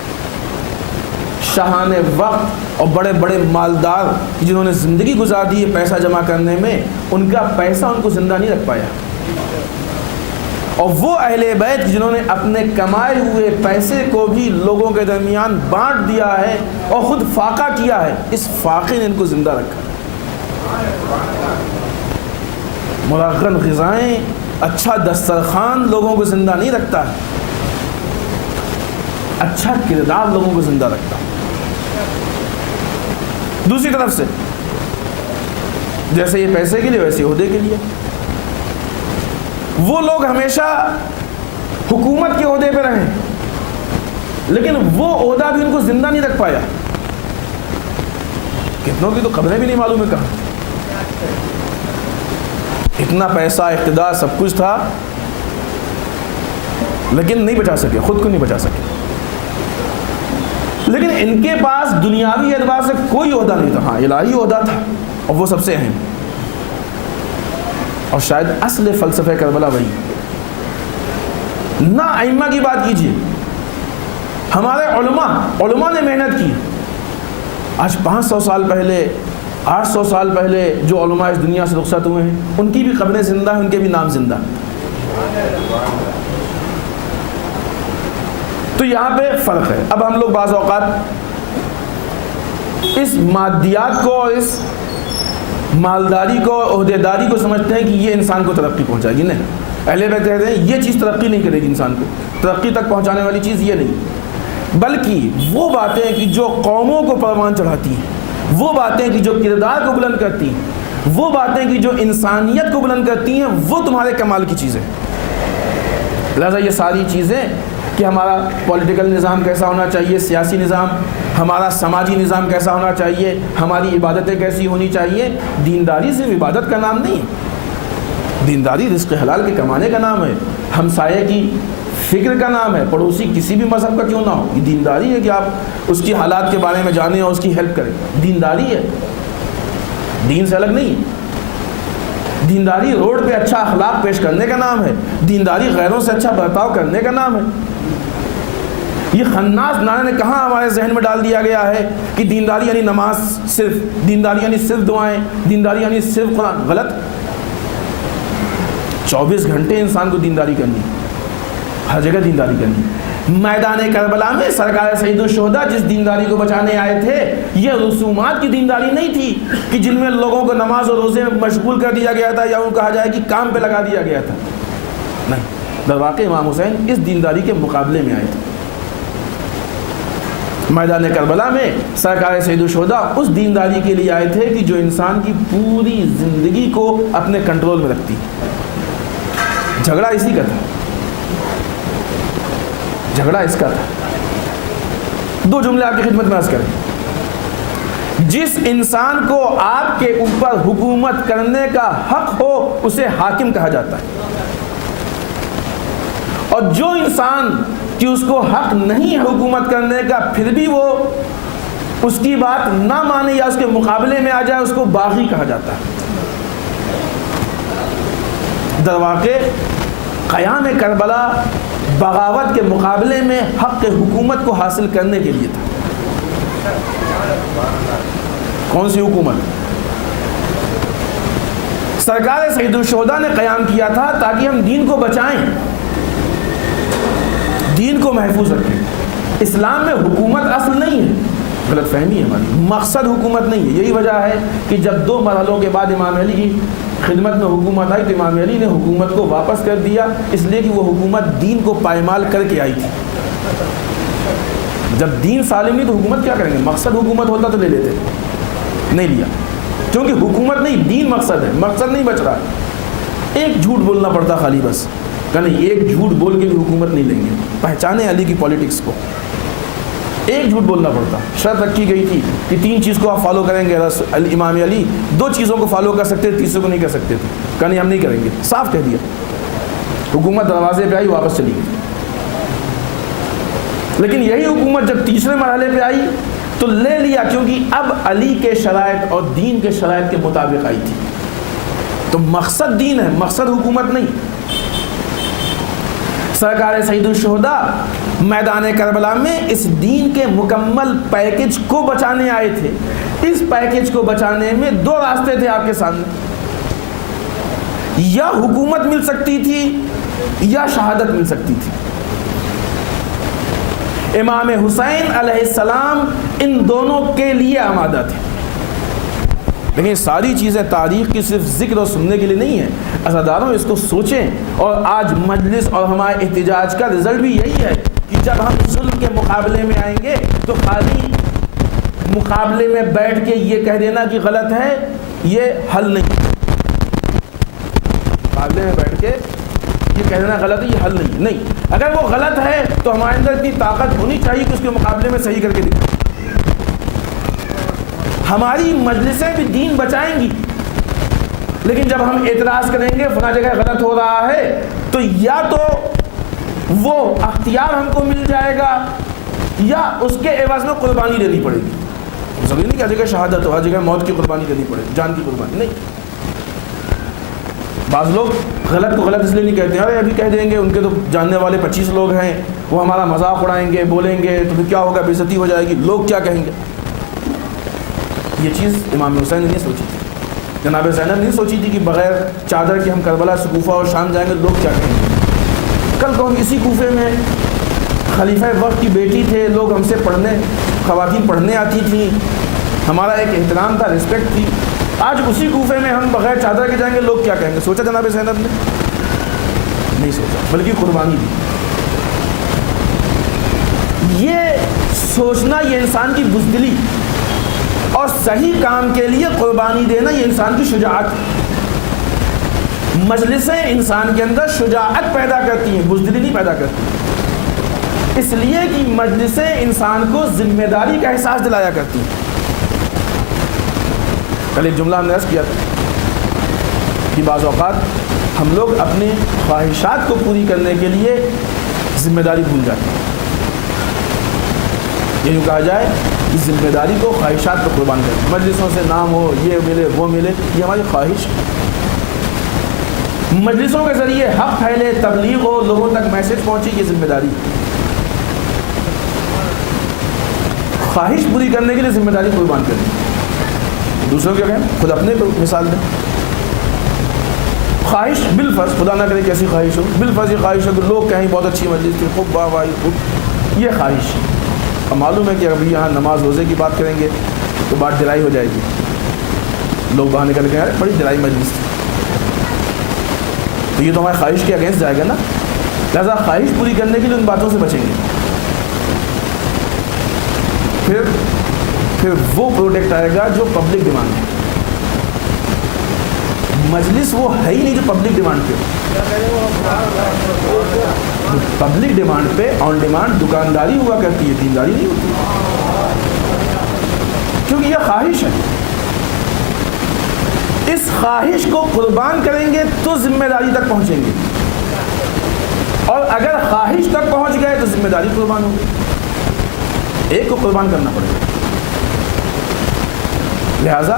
شاہان وقت اور بڑے بڑے مالدار جنہوں نے زندگی گزار دی ہے پیسہ جمع کرنے میں، ان کا پیسہ ان کو زندہ نہیں رکھ پایا، اور وہ اہل بیت جنہوں نے اپنے کمائے ہوئے پیسے کو بھی لوگوں کے درمیان بانٹ دیا ہے اور خود فاقہ کیا ہے، اس فاقے نے ان کو زندہ رکھا۔ مرغن غذائیں، اچھا دسترخوان لوگوں کو زندہ نہیں رکھتا ہے، اچھا کردار لوگوں کو زندہ رکھتا ہے۔ دوسری طرف سے جیسے یہ پیسے کے لیے ویسے عہدے کے لیے، وہ لوگ ہمیشہ حکومت کے عہدے پہ رہے لیکن وہ عہدہ بھی ان کو زندہ نہیں رکھ پایا۔ کتنوں کی تو قبریں بھی نہیں معلوم ہے کہاں، اتنا پیسہ، اقتدار، سب کچھ تھا لیکن نہیں بچا سکے، خود کو نہیں بچا سکے۔ لیکن ان کے پاس دنیاوی اعتبار سے کوئی عہدہ نہیں تھا، ہاں الہی عہدہ تھا، اور وہ سب سے اہم، اور شاید اصل فلسفہ کربلا وہی۔ نہ ائمہ کی بات کیجیے، ہمارے علماء نے محنت کی۔ آج 500 سال پہلے، 800 سال پہلے جو علماء اس دنیا سے رخصت ہوئے ہیں، ان کی بھی قبریں زندہ ہیں، ان کے بھی نام زندہ۔ تو یہاں پہ فرق ہے۔ اب ہم لوگ بعض اوقات اس مادیات کو، اس مالداری کو، عہدیداری کو سمجھتے ہیں کہ یہ انسان کو ترقی پہنچائے گی۔ نہیں، اہل بیت کہتے ہیں یہ چیز ترقی نہیں کرے گی، انسان کو ترقی تک پہنچانے والی چیز یہ نہیں، بلکہ وہ باتیں کہ جو قوموں کو پروان چڑھاتی ہیں، وہ باتیں کہ جو کردار کو بلند کرتی ہیں، وہ باتیں کہ جو انسانیت کو بلند کرتی ہیں، وہ تمہارے کمال کی چیزیں۔ لہذا یہ ساری چیزیں کہ ہمارا پولیٹیکل نظام کیسا ہونا چاہیے، سیاسی نظام، ہمارا سماجی نظام کیسا ہونا چاہیے، ہماری عبادتیں کیسی ہونی چاہیے، دینداری صرف عبادت کا نام نہیں ہے، دینداری رزق حلال کے کمانے کا نام ہے، ہمسائے کی فکر کا نام ہے، پڑوسی کسی بھی مذہب کا کیوں نہ ہو، یہ دینداری ہے کہ آپ اس کی حالات کے بارے میں جانیں اور اس کی ہیلپ کریں، دینداری ہے، دین سے الگ نہیں ہے۔ دینداری روڈ پہ اچھا اخلاق پیش کرنے کا نام ہے، دینداری غیروں سے اچھا برتاؤ کرنے کا نام ہے۔ یہ خناس نعرے نے کہاں ہمارے ذہن میں ڈال دیا گیا ہے کہ دینداری یعنی نماز صرف، دینداری یعنی صرف دعائیں، دینداری یعنی صرف قرآن۔ غلط۔ 24 گھنٹے انسان کو دینداری کرنی، ہر جگہ دینداری کرنی۔ میدان کربلا میں سرکار سید الشہداء جس دینداری کو بچانے آئے تھے، یہ رسومات کی دینداری نہیں تھی کہ جن میں لوگوں کو نماز اور روزے میں مشغول کر دیا گیا تھا یا ان کو کہا جائے کہ کام پہ لگا دیا گیا تھا، نہیں، در واقع امام حسین اس دینداری کے مقابلے میں آئے تھے۔ میدان کربلا میں سرکار سید الشہداء اس دینداری کے لیے آئے تھے کہ جو انسان کی پوری زندگی کو اپنے کنٹرول میں رکھتی۔ جھگڑا اسی کا تھا، جھگڑا اس کا تھا۔ 2 جملے آپ کی خدمت میں عرض کریں۔ جس انسان کو آپ کے اوپر حکومت کرنے کا حق ہو اسے حاکم کہا جاتا ہے، اور جو انسان کہ اس کو حق نہیں ہے حکومت کرنے کا پھر بھی وہ اس کی بات نہ مانے یا اس کے مقابلے میں آ جائے، اس کو باغی کہا جاتا ہے۔ در واقع قیام کربلا بغاوت کے مقابلے میں حق حکومت کو حاصل کرنے کے لیے تھا۔ کون سی حکومت؟ سرکار سید الشہداء نے قیام کیا تھا تاکہ ہم دین کو بچائیں، دین کو محفوظ رکھیں۔ اسلام میں حکومت اصل نہیں ہے، غلط فہمی ہے ہماری، مقصد حکومت نہیں ہے۔ یہی وجہ ہے کہ جب 2 مرحلوں کے بعد امام علی کی خدمت میں حکومت آئی تو امام علی نے حکومت کو واپس کر دیا، اس لیے کہ وہ حکومت دین کو پائمال کر کے آئی تھی۔ جب دین سالم نہیں تو حکومت کیا کریں گے؟ مقصد حکومت ہوتا تو لے لیتے، نہیں لیا، کیونکہ حکومت نہیں دین مقصد ہے، مقصد نہیں بچ رہا۔ ایک جھوٹ بولنا پڑتا خالی بس کہ نہیں، ایک جھوٹ بول کے بھی حکومت نہیں لیں گے۔ پہچانے علی کی پولیٹکس کو، ایک جھوٹ بولنا پڑتا۔ شرط رکھی گئی تھی کہ 3 چیز کو آپ فالو کریں گے، امام علی 2 چیزوں کو فالو کر سکتے تھے، تیسرے کو نہیں کر سکتے تھے، کہ نہیں ہم نہیں کریں گے، صاف کہہ دیا۔ حکومت دروازے پہ آئی، واپس چلی گئی۔ لیکن یہی حکومت جب تیسرے مرحلے پہ آئی تو لے لیا، کیونکہ اب علی کے شرائط اور دین کے شرائط کے مطابق آئی تھی۔ تو مقصد دین ہے، مقصد حکومت نہیں۔ سرکار سید الشہداء میدان کربلا میں اس دین کے مکمل پیکج کو بچانے آئے تھے۔ اس پیکج کو بچانے میں 2 راستے تھے آپ کے سامنے، یا حکومت مل سکتی تھی یا شہادت مل سکتی تھی۔ امام حسین علیہ السلام ان دونوں کے لیے آمادہ تھے، لیکن ساری چیزیں تاریخ کی صرف ذکر اور سننے کے لیے نہیں ہے۔ عزاداروں اس کو سوچیں، اور آج مجلس اور ہمارے احتجاج کا رزلٹ بھی یہی ہے کہ جب ہم ظلم کے مقابلے میں آئیں گے تو خالی مقابلے میں بیٹھ کے یہ کہہ دینا کہ غلط ہے یہ حل نہیں۔ مقابلے میں بیٹھ کے یہ کہہ دینا غلط ہے یہ حل نہیں۔ اگر وہ غلط ہے تو ہمارے اندر اتنی طاقت ہونی چاہیے کہ اس کے مقابلے میں صحیح کر کے دکھائیں۔ ہماری مجلسیں بھی دین بچائیں گی، لیکن جب ہم اعتراض کریں گے فلاں جگہ غلط ہو رہا ہے تو یا تو وہ اختیار ہم کو مل جائے گا یا اس کے عوض میں قربانی دینی پڑے گی۔ ضروری نہیں کہ ہر جگہ شہادت ہو، ہر جگہ موت کی قربانی دینی پڑے، جان کی قربانی نہیں۔ بعض لوگ غلط کو غلط اس لیے نہیں کہتے ہیں، ارے ابھی کہہ دیں گے ان کے تو جاننے والے 25 لوگ ہیں، وہ ہمارا مذاق اڑائیں گے، بولیں گے تو پھر کیا ہوگا، بے عزتی ہو جائے گی، لوگ کیا کہیں گے۔ یہ چیز امام حسین نے نہیں سوچی تھی، جناب زینب نہیں سوچی تھی کہ بغیر چادر کے ہم کربلا سے کوفہ اور شام جائیں گے، لوگ کیا کہیں گے۔ کل کو ہم اسی کوفے میں خلیفہ وقت کی بیٹی تھے، لوگ ہم سے خواتین پڑھنے آتی تھیں، ہمارا ایک احترام تھا، رسپیکٹ تھی۔ آج اسی کوفے میں ہم بغیر چادر کے جائیں گے، لوگ کیا کہیں گے۔ سوچا جناب زینب نے؟ نہیں سوچا، بلکہ قربانی دی۔ یہ سوچنا، یہ انسان کی بزدلی، اور صحیح کام کے لیے قربانی دینا یہ انسان کی شجاعت ہے۔ مجلسیں انسان کے اندر شجاعت پیدا کرتی ہیں، بزدلی نہیں پیدا کرتی، اس لیے کہ مجلسیں انسان کو ذمہ داری کا احساس دلایا کرتی ہیں۔ کل ایک جملہ ہم نے عرض کیا تھا کہ بعض اوقات ہم لوگ اپنی خواہشات کو پوری کرنے کے لیے ذمہ داری بھول جاتے ہیں۔ یہ یوں کہا جائے کہ ذمہ داری کو خواہشات پر قربان کریں، مجلسوں سے نام ہو، یہ ملے وہ ملے، یہ ہماری خواہش ہے۔ مجلسوں کے ذریعے حق پھیلے، تبلیغ ہو، لوگوں تک میسج پہنچے، یہ ذمہ داری۔ خواہش پوری کرنے کے لیے ذمہ داری قربان کریں، دوسروں کیا کہیں، خود اپنے کو مثال دیں۔ خواہش بالفرض، خدا نہ کرے کہ ایسی خواہش ہو، بالفرض یہ خواہش ہو کہ لوگ کہیں بہت اچھی مجلس تھی، خوب واہ واہ، خوب، یہ خواہش۔ اب معلوم ہے کہ ابھی یہاں نماز روزے کی بات کریں گے تو بات ڈرائی ہو جائے گی، لوگ باہر نکل کے بڑی ڈرائی مجلس تھی، تو یہ تو ہماری خواہش کے اگینسٹ جائے گا نا۔ لہٰذا خواہش پوری کرنے کے لیے ان باتوں سے بچیں گے۔ پھر وہ پروڈکٹ آئے گا جو پبلک ڈیمانڈ ہے۔ مجلس وہ ہے ہی نہیں جو پبلک ڈیمانڈ پہ، پبلک ڈیمانڈ پہ آن ڈیمانڈ دکانداری ہوا کرتی ہے، دینداری نہیں ہوتی، کیونکہ یہ خواہش ہے۔ اس خواہش کو قربان کریں گے تو ذمہ داری تک پہنچیں گے، اور اگر خواہش تک پہنچ گئے تو ذمہ داری قربان ہوگی، ایک کو قربان کرنا پڑے گا۔ لہذا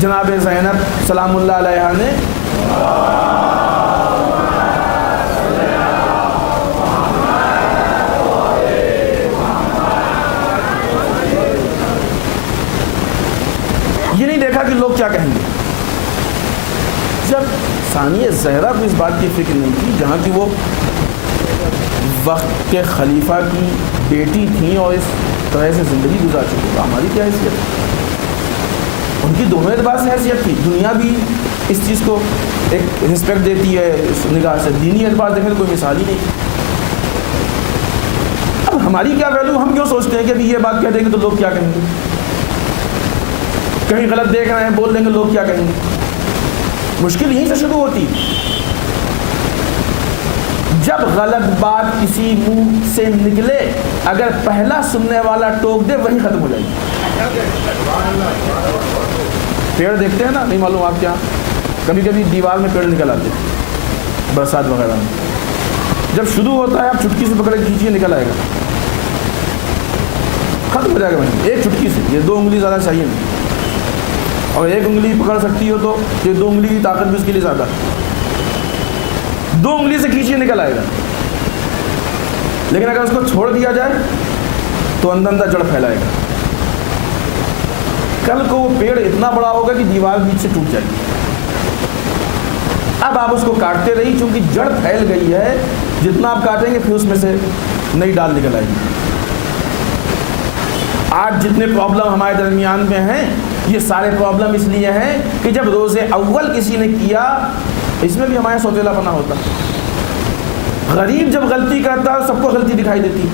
جناب زینب سلام اللہ علیہا نے یہ نہیں دیکھا کہ لوگ کیا کہیں گے۔ جب ثانیہ زہرا کو اس بات کی فکر نہیں تھی، جہاں کی وہ وقت کے خلیفہ کی بیٹی تھیں اور اس طرح سے زندگی گزار چکی، تو ہماری کیا حیثیت ہے؟ ان کی دونوں اعتبار سے حیثیت تھی. دنیا بھی اس چیز کو ایک رسپیکٹ دیتی ہے اس نگاہ سے, دینی اعتبار دیکھیں تو کوئی مثال ہی نہیں. اب ہماری کیا ویلو, ہم کیوں سوچتے ہیں کہ ابھی یہ بات کہہ دیں گے تو لوگ کیا کہیں گے, کہیں غلط دیکھ رہے ہیں بول دیں گے لوگ کیا کہیں گے. مشکل یہیں سے شروع ہوتی. جب غلط بات کسی منہ سے نکلے, اگر پہلا سننے والا ٹوک دے وہی ختم ہو جائے گی. پیڑ دیکھتے ہیں نا, نہیں معلوم آپ کیا, کبھی کبھی دیوار میں پیڑ نکل آتے برسات وغیرہ میں. جب شروع ہوتا ہے آپ چٹکی سے پکڑ کے کھینچیے نکل آئے گا, ختم ہو جائے گا وہیں ایک چٹکی سے. یہ 2 انگلی زیادہ چاہیے نہیں, اور 1 انگلی پکڑ سکتی ہو تو یہ 2 انگلی کی طاقت بھی اس کے لیے زیادہ. 2 انگلی سے کھینچیے نکل آئے گا. لیکن اگر اس کو چھوڑ دیا جائے تو اندر اندر جڑ پھیلائے گا. کل کو وہ پیڑ اتنا بڑا ہوگا کہ دیوار بیچ سے ٹوٹ جائے گی. اب آپ اس کو کاٹتے رہی, چونکہ جڑ پھیل گئی ہے, جتنا آپ کاٹیں گے پھر اس میں سے نئی ڈال نکل آئے گی. آج جتنے پرابلم ہمارے درمیان میں ہیں, یہ سارے پرابلم اس لیے ہیں کہ جب روز اول کسی نے کیا, اس میں بھی ہمارا سوتیلا پنا ہوتا. غریب جب غلطی کرتا ہے سب کو غلطی دکھائی دیتی.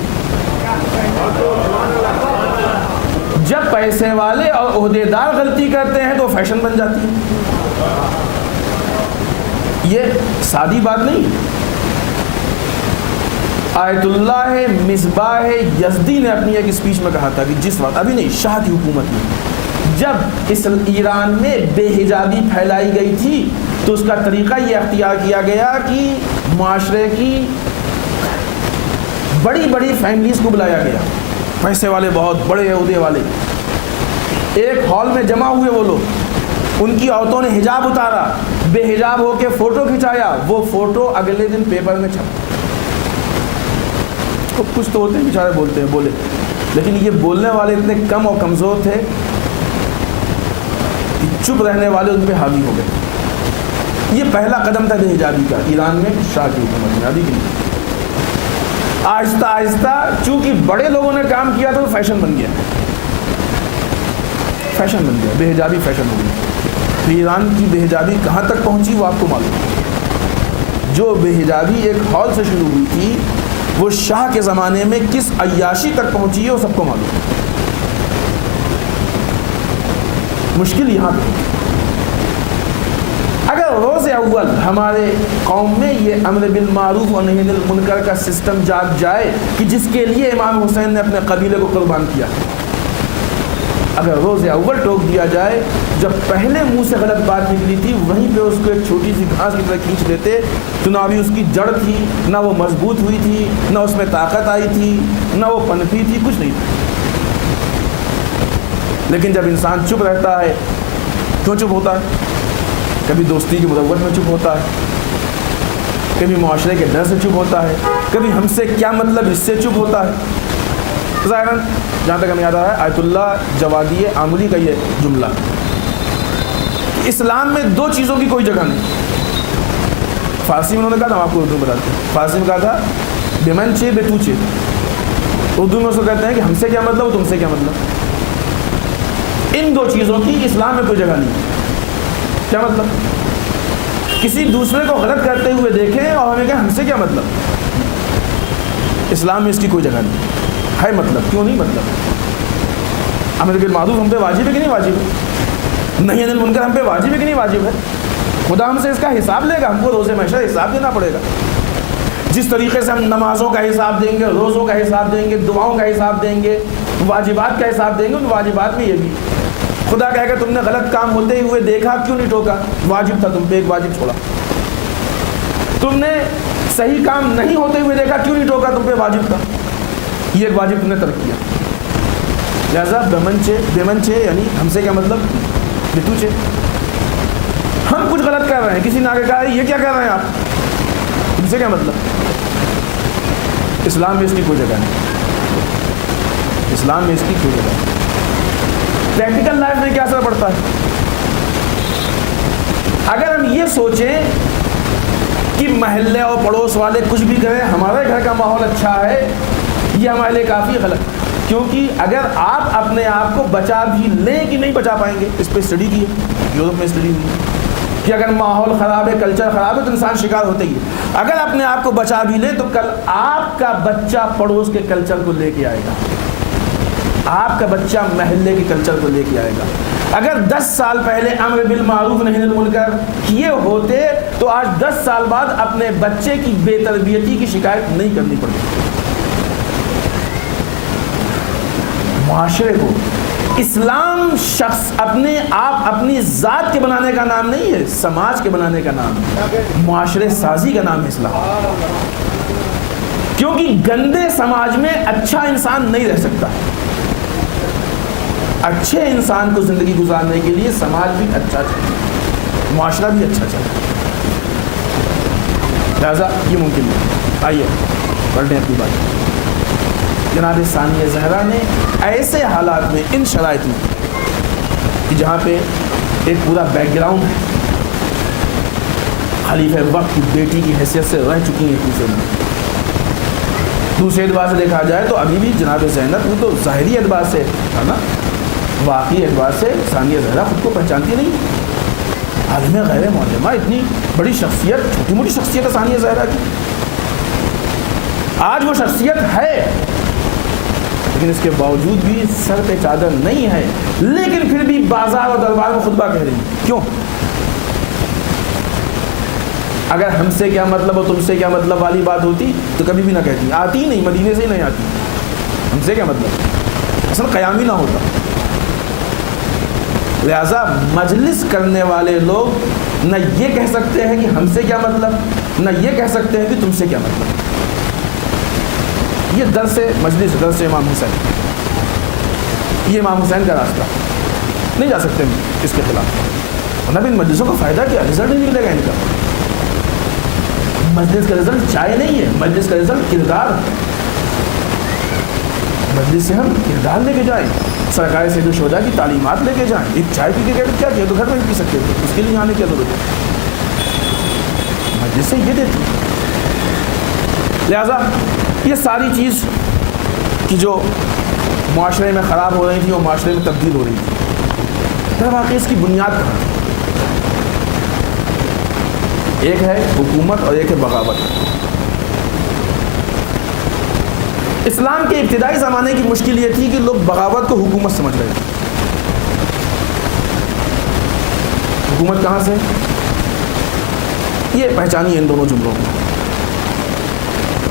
جب پیسے والے اور عہدیدار غلطی کرتے ہیں تو فیشن بن جاتی ہے. یہ سادی بات نہیں. آیت اللہ مصباح یزدی نے اپنی ایک اسپیچ میں کہا تھا کہ جس وقت, ابھی نہیں, شاہ کی حکومت میں جب اس ایران میں بے حجابی پھیلائی گئی تھی تو اس کا طریقہ یہ اختیار کیا گیا کہ معاشرے کی بڑی بڑی فیملیز کو بلایا گیا, پیسے والے, بہت بڑے عہدے والے, ایک ہال میں جمع ہوئے وہ لوگ. ان کی عورتوں نے حجاب اتارا, بے حجاب ہو کے فوٹو کھنچایا. وہ فوٹو اگلے دن پیپر میں چھپا. کچھ تو ہوتے ہیں بیچارے بولتے ہیں, بولے, لیکن یہ بولنے والے اتنے کم اور کمزور تھے کہ چپ رہنے والے ان پہ حاوی ہو گئے. یہ پہلا قدم تھا بے حجابی کا ایران میں, شاہ کی حکومت میں. ابھی کی نہیں. آہستہ آہستہ چونکہ بڑے لوگوں نے کام کیا تو فیشن بن گیا, فیشن بن گیا, بے حجابی فیشن ہو گئی. ایران کی بے حجابی کہاں تک پہنچی وہ آپ کو معلوم. جو بے حجابی ایک ہال سے شروع ہوئی تھی وہ شاہ کے زمانے میں کس عیاشی تک پہنچی ہے وہ سب کو معلوم. مشکل یہاں پہ, اگر روز اول ہمارے قوم میں یہ امر بالمعروف اور نہی عن المنکر کا سسٹم جاگ جائے کہ جس کے لیے امام حسین نے اپنے قبیلے کو قربان کیا, اگر روز اول ٹوک دیا جائے, جب پہلے منہ سے غلط بات نکلی تھی وہیں پہ اس کو ایک چھوٹی سی گھاس کی طرح کھینچ لیتے, تو نہ ابھی اس کی جڑ تھی, نہ وہ مضبوط ہوئی تھی, نہ اس میں طاقت آئی تھی, نہ وہ پنپی تھی, کچھ نہیں تھی. لیکن جب انسان چپ رہتا ہے, کیوں چپ ہوتا ہے؟ کبھی دوستی کی مروت میں چپ ہوتا ہے, کبھی معاشرے کے ڈر سے چپ ہوتا ہے, کبھی ہم سے کیا مطلب اس سے چپ ہوتا ہے. ظاہراً جہاں تک ہمیں یاد آ رہا ہے, آیت اللہ جوادی آملی کا یہ جملہ, اسلام میں 2 چیزوں کی کوئی جگہ نہیں. فارسی میں انہوں نے کہا تھا, آپ کو اردو میں بتاتے ہیں, فارسی میں کہا تھا بمن چے بے تو چے, اردو میں اس کو کہتے ہیں کہ ہم سے کیا مطلب تم سے کیا مطلب. ان 2 چیزوں کی اسلام میں کوئی جگہ نہیں. کیا مطلب؟ کسی دوسرے کو غلط کرتے ہوئے دیکھیں اور ہمیں کہیں ہم سے کیا مطلب. اسلام میں اس کی کوئی جگہ نہیں ہے. مطلب کیوں نہیں مطلب؟ امر بالمعروف ہم پہ واجب ہے کہ نہیں واجب ہے؟ نہی عن المنکر ہم پہ واجب ہے کہ نہیں واجب ہے؟ خدا ہم سے اس کا حساب لے گا, ہم کو روز محشر حساب دینا پڑے گا. جس طریقے سے ہم نمازوں کا حساب دیں گے, روزوں کا حساب دیں گے, دعاؤں کا حساب دیں گے, واجبات کا حساب دیں گے, ان واجبات میں یہ بھی. خدا کہے گا تم نے غلط کام ہوتے ہوئے دیکھا, کیوں نہیں ٹوکا؟ واجب تھا, تم پہ ایک واجب چھوڑا. تم نے صحیح کام نہیں ہوتے ہوئے دیکھا, کیوں نہیں ٹوکا؟ تم پہ واجب تھا, یہ ایک واجب تم نے ترک کیا. لہذا بمن چے یعنی ہم سے کیا مطلب, بتو چے. ہم کچھ غلط کر رہے ہیں, کسی نے آگے کہا یہ کیا کر رہے ہیں آپ, تم سے کیا مطلب. اسلام میں اس کی کوئی جگہ نہیں. اسلام میں اس کی کوئی جگہ نہیں. پریکٹیکل لائف میں کیا اثر پڑتا ہے؟ اگر ہم یہ سوچیں کہ محلے اور پڑوس والے کچھ بھی کریں, ہمارے گھر کا ماحول اچھا ہے, یہ ہمارے لیے کافی غلط، کیونکہ اگر آپ اپنے آپ کو بچا بھی لیں کہ نہیں بچا پائیں گے، اس پہ اسٹڈی کی ہے، یورپ میں اسٹڈی ہوئی ہے کہ اگر ماحول خراب ہے، کلچر خراب ہے تو انسان شکار ہوتے ہی ہے۔ اگر اپنے آپ کو بچا بھی لے تو کل آپ کا بچہ پڑوس کے کلچر کو لے کے آئے گا، آپ کا بچہ محلے کے کلچر کو لے کے آئے گا۔ اگر 10 سال پہلے امر بالمعروف نہی عن المنکر کیے ہوتے تو آج 10 سال بعد اپنے بچے کی بے تربیتی کی شکایت نہیں کرنی پڑتی۔ معاشرے کو اسلام شخص اپنے آپ اپنی ذات کے بنانے کا نام نہیں ہے، سماج کے بنانے کا نام ہے، معاشرے سازی کا نام ہے اسلام۔ کیونکہ گندے سماج میں اچھا انسان نہیں رہ سکتا، اچھے انسان کو زندگی گزارنے کے لیے سماج بھی اچھا چاہیے، معاشرہ بھی اچھا چاہیے، لہذا یہ ممکن نہیں۔ آئیے پڑھیں اپنی بات۔ جناب ثانیہ زہرا نے ایسے حالات میں، ان شرائط میں کہ جہاں پہ ایک پورا بیک گراؤنڈ ہے، خلیفہ وقت کی بیٹی کی حیثیت سے رہ چکی ہیں کوفے میں، دوسرے اعتبار سے دیکھا جائے تو ابھی بھی جناب زینب وہ تو ظاہری اعتبار سے ہے نا، واقعی اعتبار سے ثانیہ زہرا خود کو پہچانتی نہیں، عالم غیر معلمہ، اتنی بڑی شخصیت، چھوٹی موٹی شخصیت ہے ثانیہ زہرا کی، آج وہ شخصیت ہے لیکن اس کے باوجود بھی سر پہ چادر نہیں ہے، لیکن پھر بھی بازار اور دربار میں خطبہ کہہ رہی ہیں۔ کیوں؟ اگر ہم سے کیا مطلب اور تم سے کیا مطلب والی بات ہوتی تو کبھی بھی نہ کہتی، آتی ہی نہیں، مدینے سے ہی نہیں آتی، ہم سے کیا مطلب، اصل قیام ہی نہ ہوتا۔ لہذا مجلس کرنے والے لوگ نہ یہ کہہ سکتے ہیں کہ ہم سے کیا مطلب، نہ یہ کہہ سکتے ہیں کہ تم سے کیا مطلب۔ یہ درس مجلس، درس امام حسین، یہ امام حسین کا راستہ، نہیں جا سکتے اس کے خلاف، ورنہ بھی ان مجلسوں کا فائدہ کیا، رزلٹ نہیں ملے گا ان کا۔ مجلس کا رزلٹ چائے نہیں ہے، مجلس کا رزلٹ کردار، مجلس سے ہم کردار لے کے جائیں، سرکار سید الشہداء کی تعلیمات لے کے جائیں۔ ایک چائے پی کے کیا کیا تو گھر میں پی سکتے تھے، اس کے لیے آنے کی ضرورت ہے، مجلس سے یہ دیتی۔ لہذا یہ ساری چیز کی جو معاشرے میں خراب ہو رہی تھی وہ معاشرے میں تبدیل ہو رہی تھی، در واقع اس کی بنیاد کہاں ہے؟ ایک ہے حکومت اور ایک ہے بغاوت۔ اسلام کے ابتدائی زمانے کی مشکل یہ تھی کہ لوگ بغاوت کو حکومت سمجھ رہے تھے۔ حکومت کہاں سے؟ یہ پہچانی ان دونوں جملوں میں۔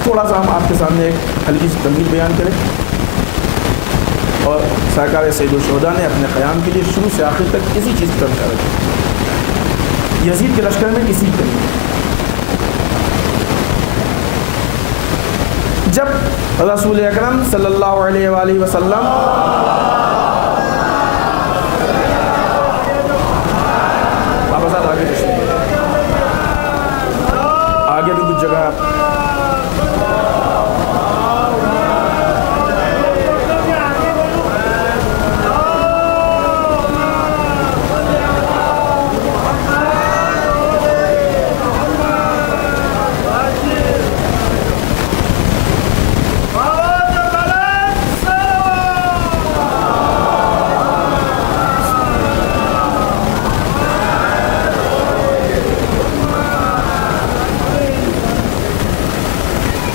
تھوڑا سا ہم آپ کے سامنے ایک ہلکی سی تمہید بیان کریں، اور سرکار سید الشہداء نے اپنے قیام کے لیے شروع سے آخر تک کسی چیز کی طرف رکھی، یزید کے لشکر میں کسی کی نہیں۔ جب رسول اکرم صلی اللہ علیہ وآلہ وسلم واپس آگے بھی کچھ جگہ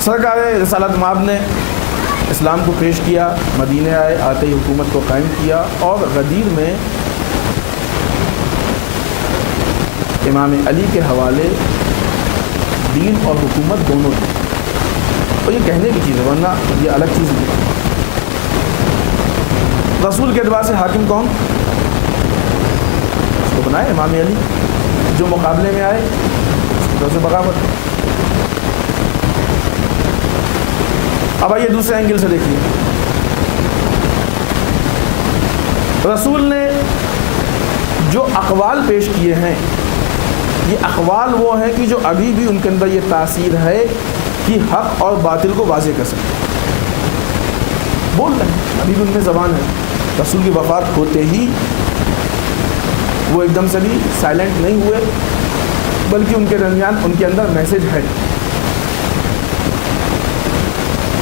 سرکار رسالت مآب نے اسلام کو پیش کیا، مدینے آئے، آتے ہی حکومت کو قائم کیا، اور غدیر میں امام علی کے حوالے دین اور حکومت دونوں تھے، اور یہ کہنے کی چیز ہے ورنہ یہ الگ چیز نہیں۔ رسول کے اعتبار سے حاکم کون؟ اس کو بنائے امام علی، جو مقابلے میں آئے اس طرح سے بغاوت۔ اب آئیے دوسرے اینگل سے دیکھیے، رسول نے جو اقوال پیش کیے ہیں یہ اقوال وہ ہیں کہ جو ابھی بھی ان کے اندر یہ تاثیر ہے کہ حق اور باطل کو واضح کر سکتے، بول رہے ہیں، ابھی بھی ان میں زبان ہے۔ رسول کی وفات ہوتے ہی وہ ایک دم سے بھی سائلنٹ نہیں ہوئے، بلکہ ان کے درمیان ان کے اندر میسج ہے۔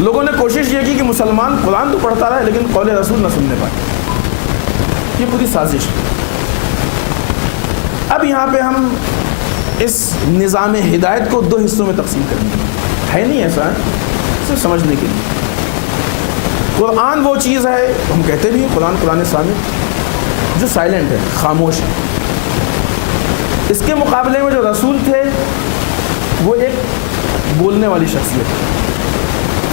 لوگوں نے کوشش یہ کی کہ مسلمان قرآن تو پڑھتا رہے لیکن قول رسول نہ سننے پائے. یہ پوری سازش ہے. اب یہاں پہ ہم اس نظام ہدایت کو دو حصوں میں تقسیم کریں گے. ہے نہیں ایسا ہے، صرف سمجھنے کے لیے. قرآن وہ چیز ہے، ہم کہتے بھی ہیں قرآن صامت، جو سائلنٹ ہے، خاموش ہے. اس کے مقابلے میں جو رسول تھے وہ ایک بولنے والی شخصیت ہے.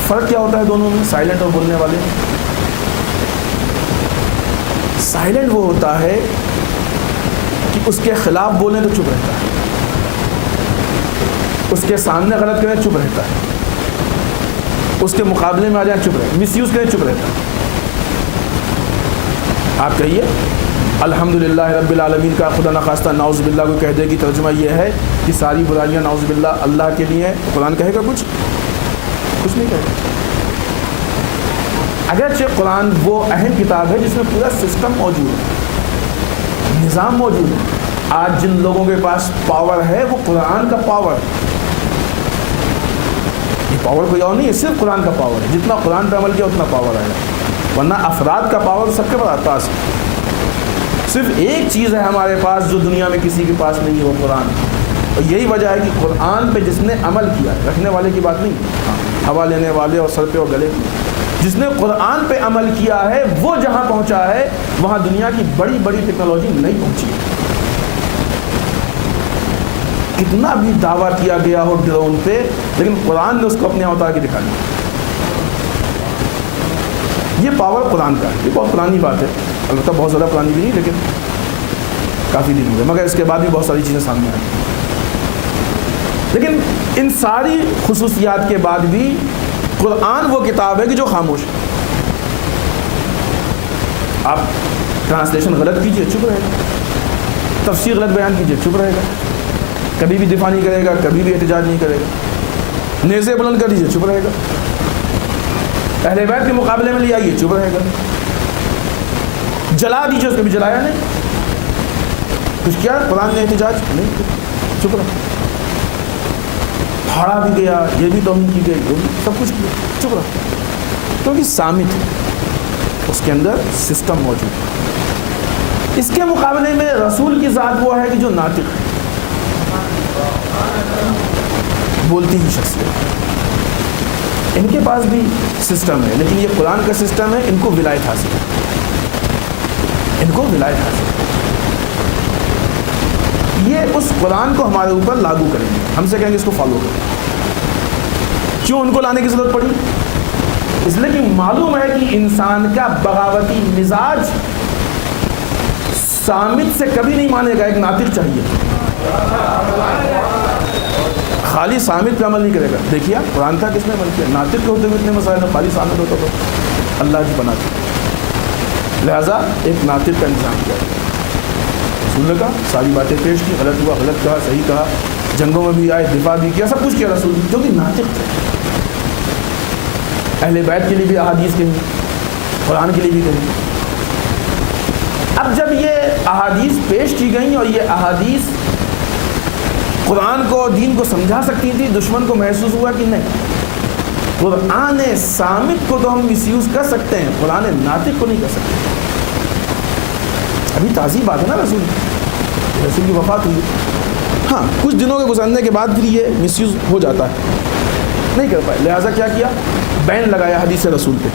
فرق کیا ہوتا ہے دونوں میں، سائلنٹ اور بولنے والے؟ سائلنٹ وہ ہوتا ہے کہ اس کے خلاف بولیں تو چپ رہتا ہے، اس کے سامنے غلط کریں چپ رہتا ہے، اس کے مقابلے میں آ جائیں چپ رہتا ہے، مس یوز کریں چپ رہتا ہے. آپ کہیے الحمدللہ رب العالمین کا خدا نخواستہ نعوذ باللہ کو کہہ دے کہ ترجمہ یہ ہے کہ ساری برائیاں نعوذ باللہ اللہ کے لیے ہیں، قرآن کہے گا کچھ نہیں کہے گا. اگرچہ قرآن وہ اہم کتاب ہے جس میں پورا سسٹم موجود ہے، نظام موجود ہے. آج جن لوگوں کے پاس پاور ہے وہ قرآن کا پاور ہے. یہ پاور کوئی اور نہیں ہے، صرف قرآن کا پاور ہے. جتنا قرآن پہ عمل کیا اتنا پاور آئے گا، ورنہ افراد کا پاور سب کے پاس ہے. صرف ایک چیز ہے ہمارے پاس جو دنیا میں کسی کے پاس نہیں ہے، وہ قرآن. اور یہی وجہ ہے کہ قرآن پہ جس نے عمل کیا، رکھنے والے کی بات نہیں، ہوا لینے والے اور سر پہ اور گلے کی، جس نے قرآن پہ عمل کیا ہے وہ جہاں پہنچا ہے وہاں دنیا کی بڑی بڑی ٹیکنالوجی نہیں پہنچی ہے. کتنا بھی دعویٰ کیا گیا ہو ڈرون پہ، لیکن قرآن نے اس کو اپنے اتار کے دکھا دیا. یہ پاور قرآن کا ہے. یہ بہت پرانی بات ہے، البتہ بہت زیادہ پرانی بھی نہیں، لیکن کافی دن ہو گئے، مگر اس کے بعد بھی بہت ساری چیزیں سامنے آئی. لیکن ان ساری خصوصیات کے بعد بھی قرآن وہ کتاب ہے کہ جو خاموش ہے. آپ ٹرانسلیشن غلط کیجئے چپ رہے گا، تفسیر غلط بیان کیجئے چپ رہے گا، کبھی بھی دفاع نہیں کرے گا، کبھی بھی احتجاج نہیں کرے گا. نیزے بلند کر دیجئے چپ رہے گا، اہل بیت کے مقابلے میں لے آئیے چپ رہے گا، جلا دیجئے اس کو بھی جلایا نہیں. کچھ کیا قرآن نے احتجاج نہیں، چپ رہا. پھاڑا بھی گیا، یہ بھی توہین کی گئی، وہ بھی سب کچھ کیا، چپ رہا. کیونکہ سامت ہے، اس کے اندر سسٹم موجود ہے. اس کے مقابلے میں رسول کی ذات وہ ہے کہ جو ناطق ہے، بولتی ہی شخصیت. ان کے پاس بھی سسٹم ہے، لیکن یہ قرآن کا سسٹم ہے. ان کو ولایت حاصل ہے، ان کو ولایت حاصل ہے. یہ اس قرآن کو ہمارے اوپر لاگو کریں گے، ہم سے کہیں گے اس کو فالو کریں. کیوں ان کو لانے کی ضرورت پڑی؟ اس لیے کہ معلوم ہے کہ انسان کا بغاوتی مزاج سامت سے کبھی نہیں مانے گا، ایک ناطق چاہیے. خالی سامت پہ عمل نہیں کرے گا. دیکھیے قرآن کا کس نے عمل کیا؟ ناطق کے ہوتے ہوئے اتنے مسائل ہیں، خالی سامت ہوتا تو اللہ کی بنا دی. لہٰذا ایک ناطق کا انتظام کیا. رسول نے کہا، ساری باتیں پیش کی، غلط ہوا غلط کہا، صحیح کہا، جنگوں میں بھی آئے، دفاع بھی کیا، سب کچھ کیا رسول، جو کہ ناطق تھے. اہل بیت کے لیے بھی احادیث کہیں، قرآن کے لیے بھی کہیں. اب جب یہ احادیث پیش کی گئیں اور یہ احادیث قرآن کو دین کو سمجھا سکتی تھی، دشمن کو محسوس ہوا کہ نہیں، قرآن صامت کو تو ہم مس یوز کر سکتے ہیں، قرآن ناطق کو نہیں کر سکتے. ابھی تازی بات ہے نا، رسول کی وفات ہوئی. ہاں کچھ دنوں کے گزرنے کے بعد پھر یہ مس یوز ہو جاتا ہے، نہیں کر پائے. لہٰذا کیا کیا؟ بین لگایا حدیث رسول پہ.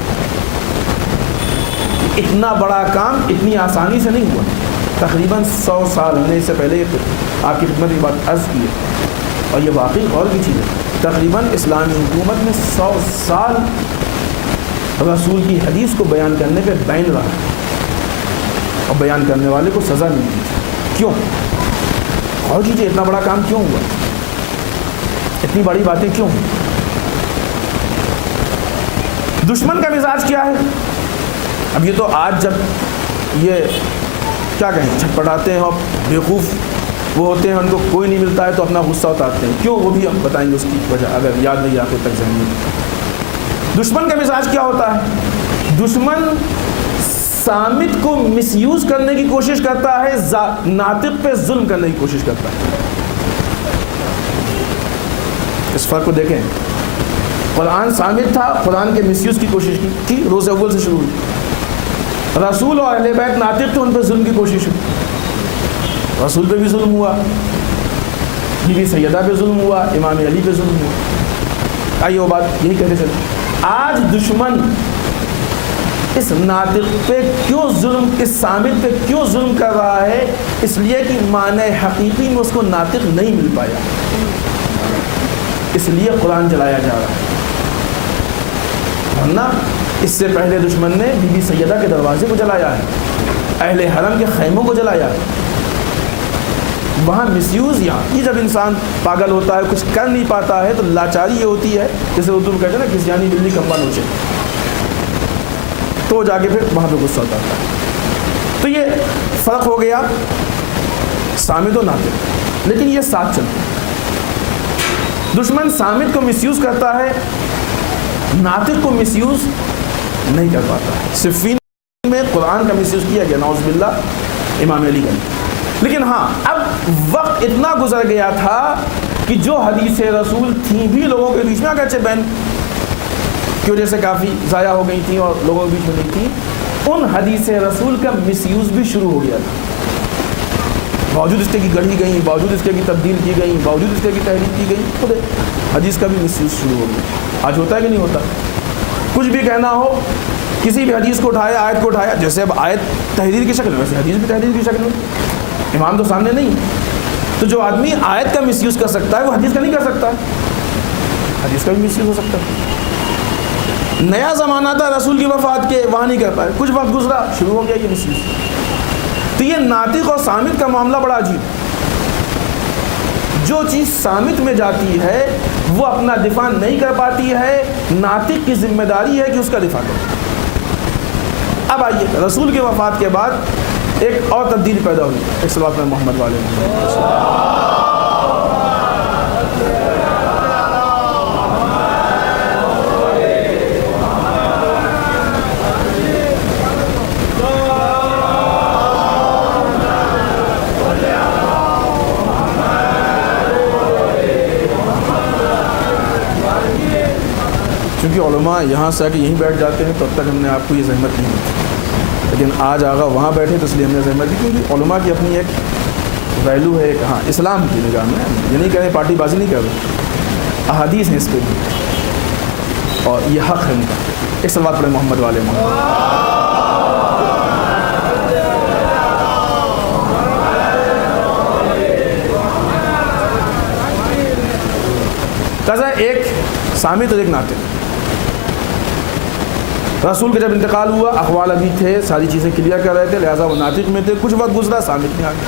اتنا بڑا کام اتنی آسانی سے نہیں ہوا. تقریباً 100 سال ہم نے اس سے پہلے آپ کی خدمت کی بات عرض کی ہے، اور یہ واقعی غور کی چیز ہے. تقریباً اسلامی حکومت میں 100 سال رسول کی حدیث کو بیان کرنے پہ بین رہا، اور بیان کرنے والے کو سزا نہیں دی. کیوں؟ غور کیجیے اتنا بڑا کام کیوں ہوا، اتنی بڑی باتیں کیوں ہوئی. دشمن کا مزاج کیا ہے؟ اب یہ تو آج جب یہ کیا کہیں چھٹپٹاتے ہیں اور بیوقوف وہ ہوتے ہیں، ان کو کوئی نہیں ملتا ہے تو اپنا غصہ اتارتے ہیں. کیوں؟ وہ بھی ہم بتائیں گے اس کی وجہ، اگر یاد نہیں آخر تک ذہن میں. دشمن کا مزاج کیا ہوتا ہے؟ دشمن صامت کو مس یوز کرنے کی کوشش کرتا ہے، ناطق پہ ظلم کرنے کی کوشش کرتا ہے. اس فرق کو دیکھیں. قرآن ثابت تھا، قرآن کے مس یوز کی کوشش کی روز اول سے شروع ہوئی. رسول اور اہل بیت ناطق تھے، ان پہ ظلم کی کوشش ہوئی. رسول پہ بھی ظلم ہوا، بی بی سیدہ پہ ظلم ہوا، امام علی پہ ظلم ہوا. آئیے وہ بات یہی کہتے چلے. آج دشمن اس ناطق پہ کیوں ظلم، اس ثابت پہ کیوں ظلم کر رہا ہے؟ اس لیے کہ معنی حقیقی میں اس کو ناطق نہیں مل پایا، اس لیے قرآن جلایا جا رہا ہے. ورنہ اس سے پہلے دشمن نے بی بی سیدہ کے دروازے کو جلایا ہے، اہل حرم کے خیموں کو جلایا ہے. وہاں مس یوز یہاں یہ جب انسان پاگل ہوتا ہے، کچھ کر نہیں پاتا ہے، تو لاچاری یہ ہوتی ہے جیسے اردو میں کہتے ہیں نا کسی جانی بلی کمبا نوچے، تو جا کے پھر وہاں پہ غصہ ہوتا ہے. تو یہ فرق ہو گیا صامت و ناطق. لیکن یہ ساتھ چلتے ہیں. دشمن صامت کو مس یوز کرتا ہے، ناطق کو مس یوز نہیں کر پاتا. صفین میں قرآن کا مس یوز کیا گیا، نعوذ باللہ، امام علی کا. لیکن ہاں اب وقت اتنا گزر گیا تھا کہ جو حدیث رسول تھیں بھی لوگوں کے بیچ میں اگرچہ بین کی وجہ سے کافی ضائع ہو گئی تھیں اور لوگوں کے بیچ میں نہیں تھیں، ان حدیث رسول کا مس یوز بھی شروع ہو گیا تھا. باوجود اس کے کی گڑھی گئیں، باوجود اس کے کی تبدیل کی گئیں، باوجود اس کے کی تحریف کی گئی، خود حدیث کا بھی مس یوز شروع ہو گیا. آج ہوتا ہے کہ نہیں ہوتا؟ کچھ بھی کہنا ہو، کسی بھی حدیث کو اٹھایا، آیت کو اٹھایا، جیسے اب آیت تحریر کی شکل میں ویسے حدیث بھی تحریر کی شکل میں. امام تو سامنے نہیں، تو جو آدمی آیت کا مس یوز کر سکتا ہے وہ حدیث کا نہیں کر سکتا. حدیث کا بھی مس یوز ہو سکتا ہے. نیا زمانہ تھا رسول کی وفات کے، وہاں نہیں کر پائے، کچھ وقت گزرا شروع ہو گیا یہ مس یوز. تو یہ ناطق اور صامت کا معاملہ بڑا عجیب. جو چیز صامت میں جاتی ہے وہ اپنا دفاع نہیں کر پاتی ہے، ناطق کی ذمہ داری ہے کہ اس کا دفاع کرے. اب آئیے رسول کی وفات کے بعد ایک اور تبدیلی پیدا ہوئی. ایک صلوات میں محمد والے چونکہ علماء یہاں سے آ کے یہیں بیٹھ جاتے ہیں تو اب تک ہم نے آپ کو یہ زحمت نہیں دی. لیکن آج آگا وہاں بیٹھے تو اس لیے ہم نے زحمت دی، کیونکہ علماء کی اپنی ایک ویلو ہے. ایک ہاں اسلام کی نگاہ میں یہ نہیں کہہ رہے پارٹی بازی نہیں کر رہے، احادیث ہیں اس پہ بھی اور یہ حق ہے ان کا. ایک صلوات پڑھے محمد والے محمد. ایک صامت اور ایک ناطق. رسول کا جب انتقال ہوا احوال ابھی تھے، ساری چیزیں کلیئر کر رہے تھے، لہٰذا وہ ناطق میں تھے. کچھ وقت گزرا صامت میں آ گئے.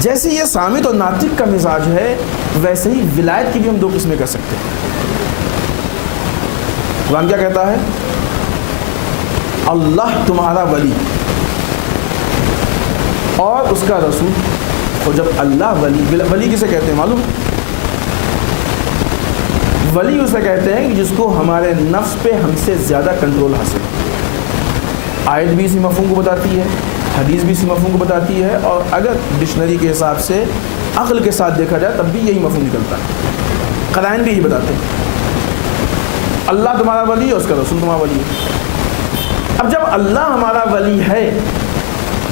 جیسے یہ صامت اور ناطق کا مزاج ہے ویسے ہی ولایت کی بھی ہم دو قسمیں کر سکتے ہیں. قرآن کیا کہتا ہے؟ اللہ تمہارا ولی اور اس کا رسول. اور جب اللہ ولی کسے کہتے ہیں معلوم؟ ولی اسے کہتے ہیں کہ جس کو ہمارے نفس پہ ہم سے زیادہ کنٹرول حاصل. آیت بھی اسی مفہوم کو بتاتی ہے، حدیث بھی اسی مفہوم کو بتاتی ہے، اور اگر ڈکشنری کے حساب سے عقل کے ساتھ دیکھا جائے تب بھی یہی مفہوم نکلتا ہے. قرائن بھی یہی بتاتے ہیں اللہ تمہارا ولی ہے، اس کا رسول تمہارا ولی ہے. اب جب اللہ ہمارا ولی ہے،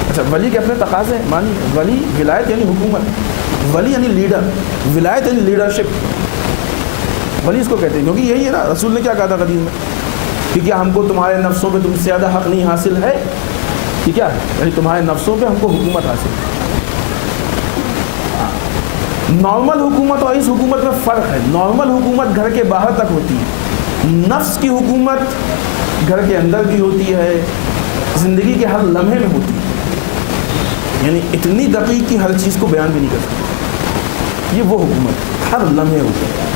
اچھا ولی کے اپنے تقاضے ہیں. مانی ولی ولایت یعنی حکومت، ولی یعنی لیڈر، ولایت یعنی لیڈرشپ. ولی اس کو کہتے ہیں کیونکہ یہی ہے نا. رسول نے کیا کہا تھا حدیث میں کہ کیا ہم کو تمہارے نفسوں پہ تم سے زیادہ حق نہیں حاصل ہے؟ کہ کیا ہے یعنی تمہارے نفسوں پہ ہم کو حکومت حاصل ہے. نارمل حکومت اور اس حکومت میں فرق ہے. نارمل حکومت گھر کے باہر تک ہوتی ہے، نفس کی حکومت گھر کے اندر بھی ہوتی ہے، زندگی کے ہر لمحے میں ہوتی ہے. یعنی اتنی دقیق کی ہر چیز کو بیان بھی نہیں کر سکتی. یہ وہ حکومت ہر لمحے ہوتی ہے.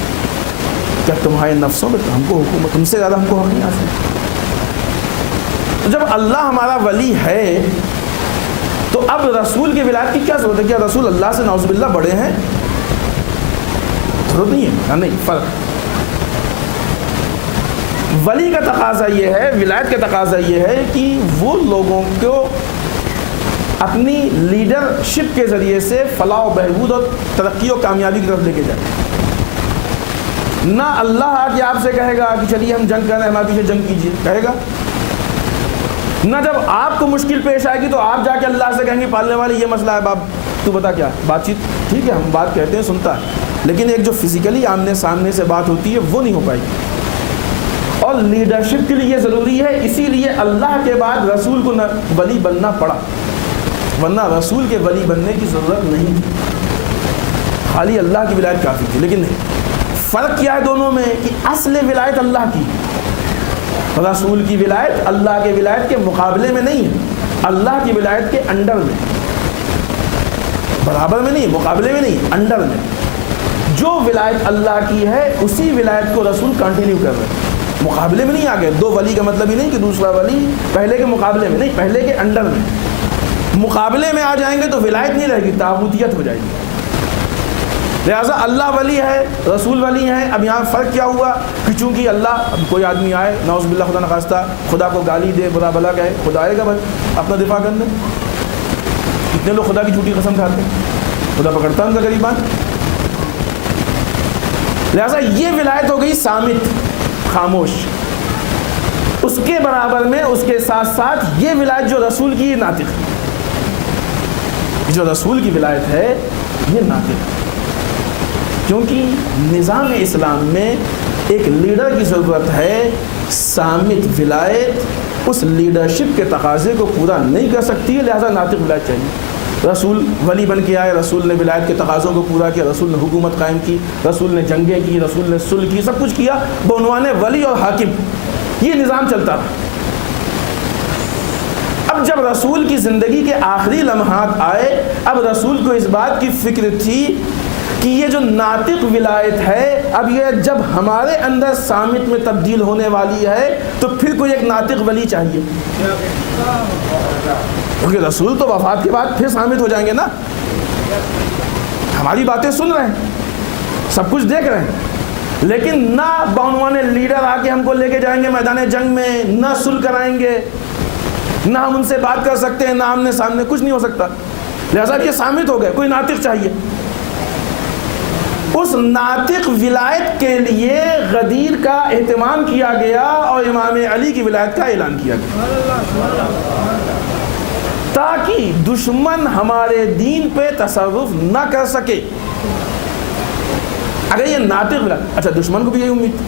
کیا تمہارے نفسوں میں ہم کو حکومت، تم سے زیادہ ہم کو حق نہیں حاصل. تو جب اللہ ہمارا ولی ہے تو اب رسول کی ولایت کی کیا ضرورت ہے؟ کیا رسول اللہ سے نعوذ باللہ بڑے ہیں؟ ضرورت نہیں ہے. نہیں، فرق. ولی کا تقاضا یہ ہے، ولایت کا تقاضا یہ ہے کہ وہ لوگوں کو اپنی لیڈرشپ کے ذریعے سے فلاح و بہبود اور ترقی و کامیابی کی طرف لے کے جائے. نہ اللہ آ کے آپ سے کہے گا کہ چلیے ہم جنگ کر رہے ہیں ہمارے پیچھے جنگ کیجیے، کہے گا نہ جب آپ کو مشکل پیش آئے گی تو آپ جا کے اللہ سے کہیں گے پالنے والے یہ مسئلہ ہے باپ تو بتا کیا بات چیت، ٹھیک ہے ہم بات کہتے ہیں سنتا ہے، لیکن ایک جو فزیکلی آمنے سامنے سے بات ہوتی ہے وہ نہیں ہو پائے گی۔ اور لیڈرشپ کے لیے یہ ضروری ہے، اسی لیے اللہ کے بعد رسول کو ولی بننا پڑا، ورنہ رسول کے ولی بننے کی ضرورت نہیں تھی، خالی اللہ کی ولایت کافی تھی۔ لیکن نہیں، فرق کیا ہے دونوں میں کہ اصل ولایت اللہ کی، رسول کی ولایت اللہ کے ولایت کے مقابلے میں نہیں ہے، اللہ کی ولایت کے انڈر میں، برابر میں نہیں، مقابلے میں نہیں، انڈر میں۔ جو ولایت اللہ کی ہے اسی ولایت کو رسول کنٹینیو کر رہے ہیں، مقابلے میں نہیں آ گئے۔ دو ولی کا مطلب ہی نہیں کہ دوسرا ولی پہلے کے مقابلے میں نہیں، پہلے کے انڈر میں۔ مقابلے میں آ جائیں گے تو ولایت نہیں رہے گی، طاغوتیت ہو جائے گی۔ لہٰذا اللہ ولی ہے، رسول ولی ہیں۔ اب یہاں فرق کیا ہوا کہ چونکہ اللہ، اب کوئی آدمی آئے نعوذ باللہ خدا نخواستہ خدا کو گالی دے، برا بلا کہے، خدا آئے گا بس اپنا دفاع کرنے؟ کتنے لوگ خدا کی جھوٹی قسم کھاتے ہیں، خدا پکڑتا ہے ان کا غریبان۔ لہٰذا یہ ولایت ہو گئی صامت، خاموش۔ اس کے برابر میں اس کے ساتھ ساتھ یہ ولایت جو رسول کی، یہ ناطق، جو رسول کی ولایت ہے یہ ناطق، کیونکہ نظام اسلام میں ایک لیڈر کی ضرورت ہے۔ صامت ولایت اس لیڈرشپ کے تقاضے کو پورا نہیں کر سکتی ہے، لہذا ناطق ولایت چاہیے۔ رسول ولی بن کے آئے، رسول نے ولایت کے تقاضوں کو پورا کیا، رسول نے حکومت قائم کی، رسول نے جنگیں کی، رسول نے صلح کی، سب کچھ کیا بعنوان ولی اور حاکم، یہ نظام چلتا رہا۔ اب جب رسول کی زندگی کے آخری لمحات آئے، اب رسول کو اس بات کی فکر تھی کہ یہ جو ناطق ولایت ہے، اب یہ جب ہمارے اندر صامت میں تبدیل ہونے والی ہے تو پھر کوئی ایک ناطق ولی چاہیے، کیونکہ رسول تو وفات کے بعد پھر صامت ہو جائیں گے نا، ہماری باتیں سن رہے ہیں، سب کچھ دیکھ رہے ہیں، لیکن نہ بعنوان لیڈر آ کے ہم کو لے کے جائیں گے میدان جنگ میں، نہ صلح کرائیں گے، نہ ہم ان سے بات کر سکتے ہیں، نہ آمنے سامنے، کچھ نہیں ہو سکتا۔ لہذا یہ صامت ہو گئے، کوئی ناطق چاہیے۔ اس ناطق ولایت کے لیے غدیر کا اہتمام کیا گیا اور امام علی کی ولایت کا اعلان کیا گیا، تاکہ دشمن ہمارے دین پہ تصرف نہ کر سکے۔ اگر یہ ناطق ولایت، اچھا دشمن کو بھی یہی امید تھی،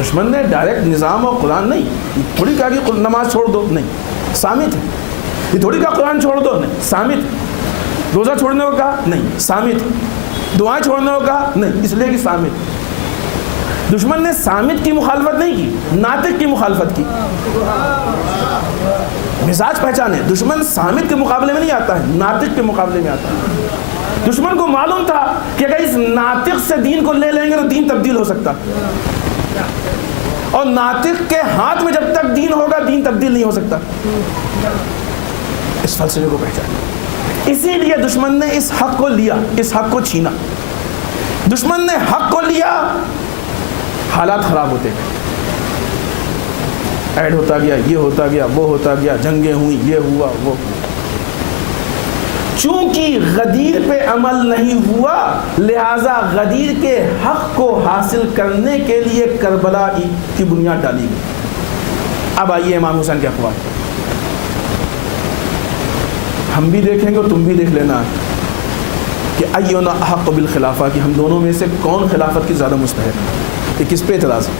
دشمن نے ڈائریکٹ نظام اور قرآن نہیں، تھوڑی کہا کہ نماز چھوڑ دو، نہیں، صامت ہے۔ یہ تھوڑی کہا قرآن چھوڑ دو، نہیں، صامت ہے۔ روزہ چھوڑنے کو کہا، نہیں، صامت ہے۔ دعائیں چھوڑنے کو کہا، نہیں، اس لیے کہ صامت۔ دشمن نے صامت کی مخالفت نہیں کی، ناطق کی مخالفت کی۔ مزاج پہچانے، دشمن صامت کے مقابلے میں نہیں آتا ہے، ناطق کے مقابلے میں آتا ہے۔ دشمن کو معلوم تھا کہ اگر اس ناطق سے دین کو لے لیں گے تو دین تبدیل ہو سکتا، اور ناطق کے ہاتھ میں جب تک دین ہوگا دین تبدیل نہیں ہو سکتا۔ اس فلسفے کو پہچانے، اسی لیے دشمن نے اس حق کو لیا، اس حق کو چھینا۔ دشمن نے حق کو لیا، حالات خراب ہوتے گئے، ایڈ ہوتا گیا، یہ ہوتا گیا، وہ ہوتا گیا، جنگیں ہوئی، یہ ہوا، وہ۔ چونکہ غدیر پہ عمل نہیں ہوا، لہذا غدیر کے حق کو حاصل کرنے کے لیے کربلا کی بنیاد ڈالی گئی۔ اب آئیے امام حسین کے اقوال، ہم بھی دیکھیں گے اور تم بھی دیکھ لینا کہ ایونا احق بالخلافہ، کہ ہم دونوں میں سے کون خلافت کی زیادہ مستحق ہے۔ یہ کس پہ اعتراض ہے؟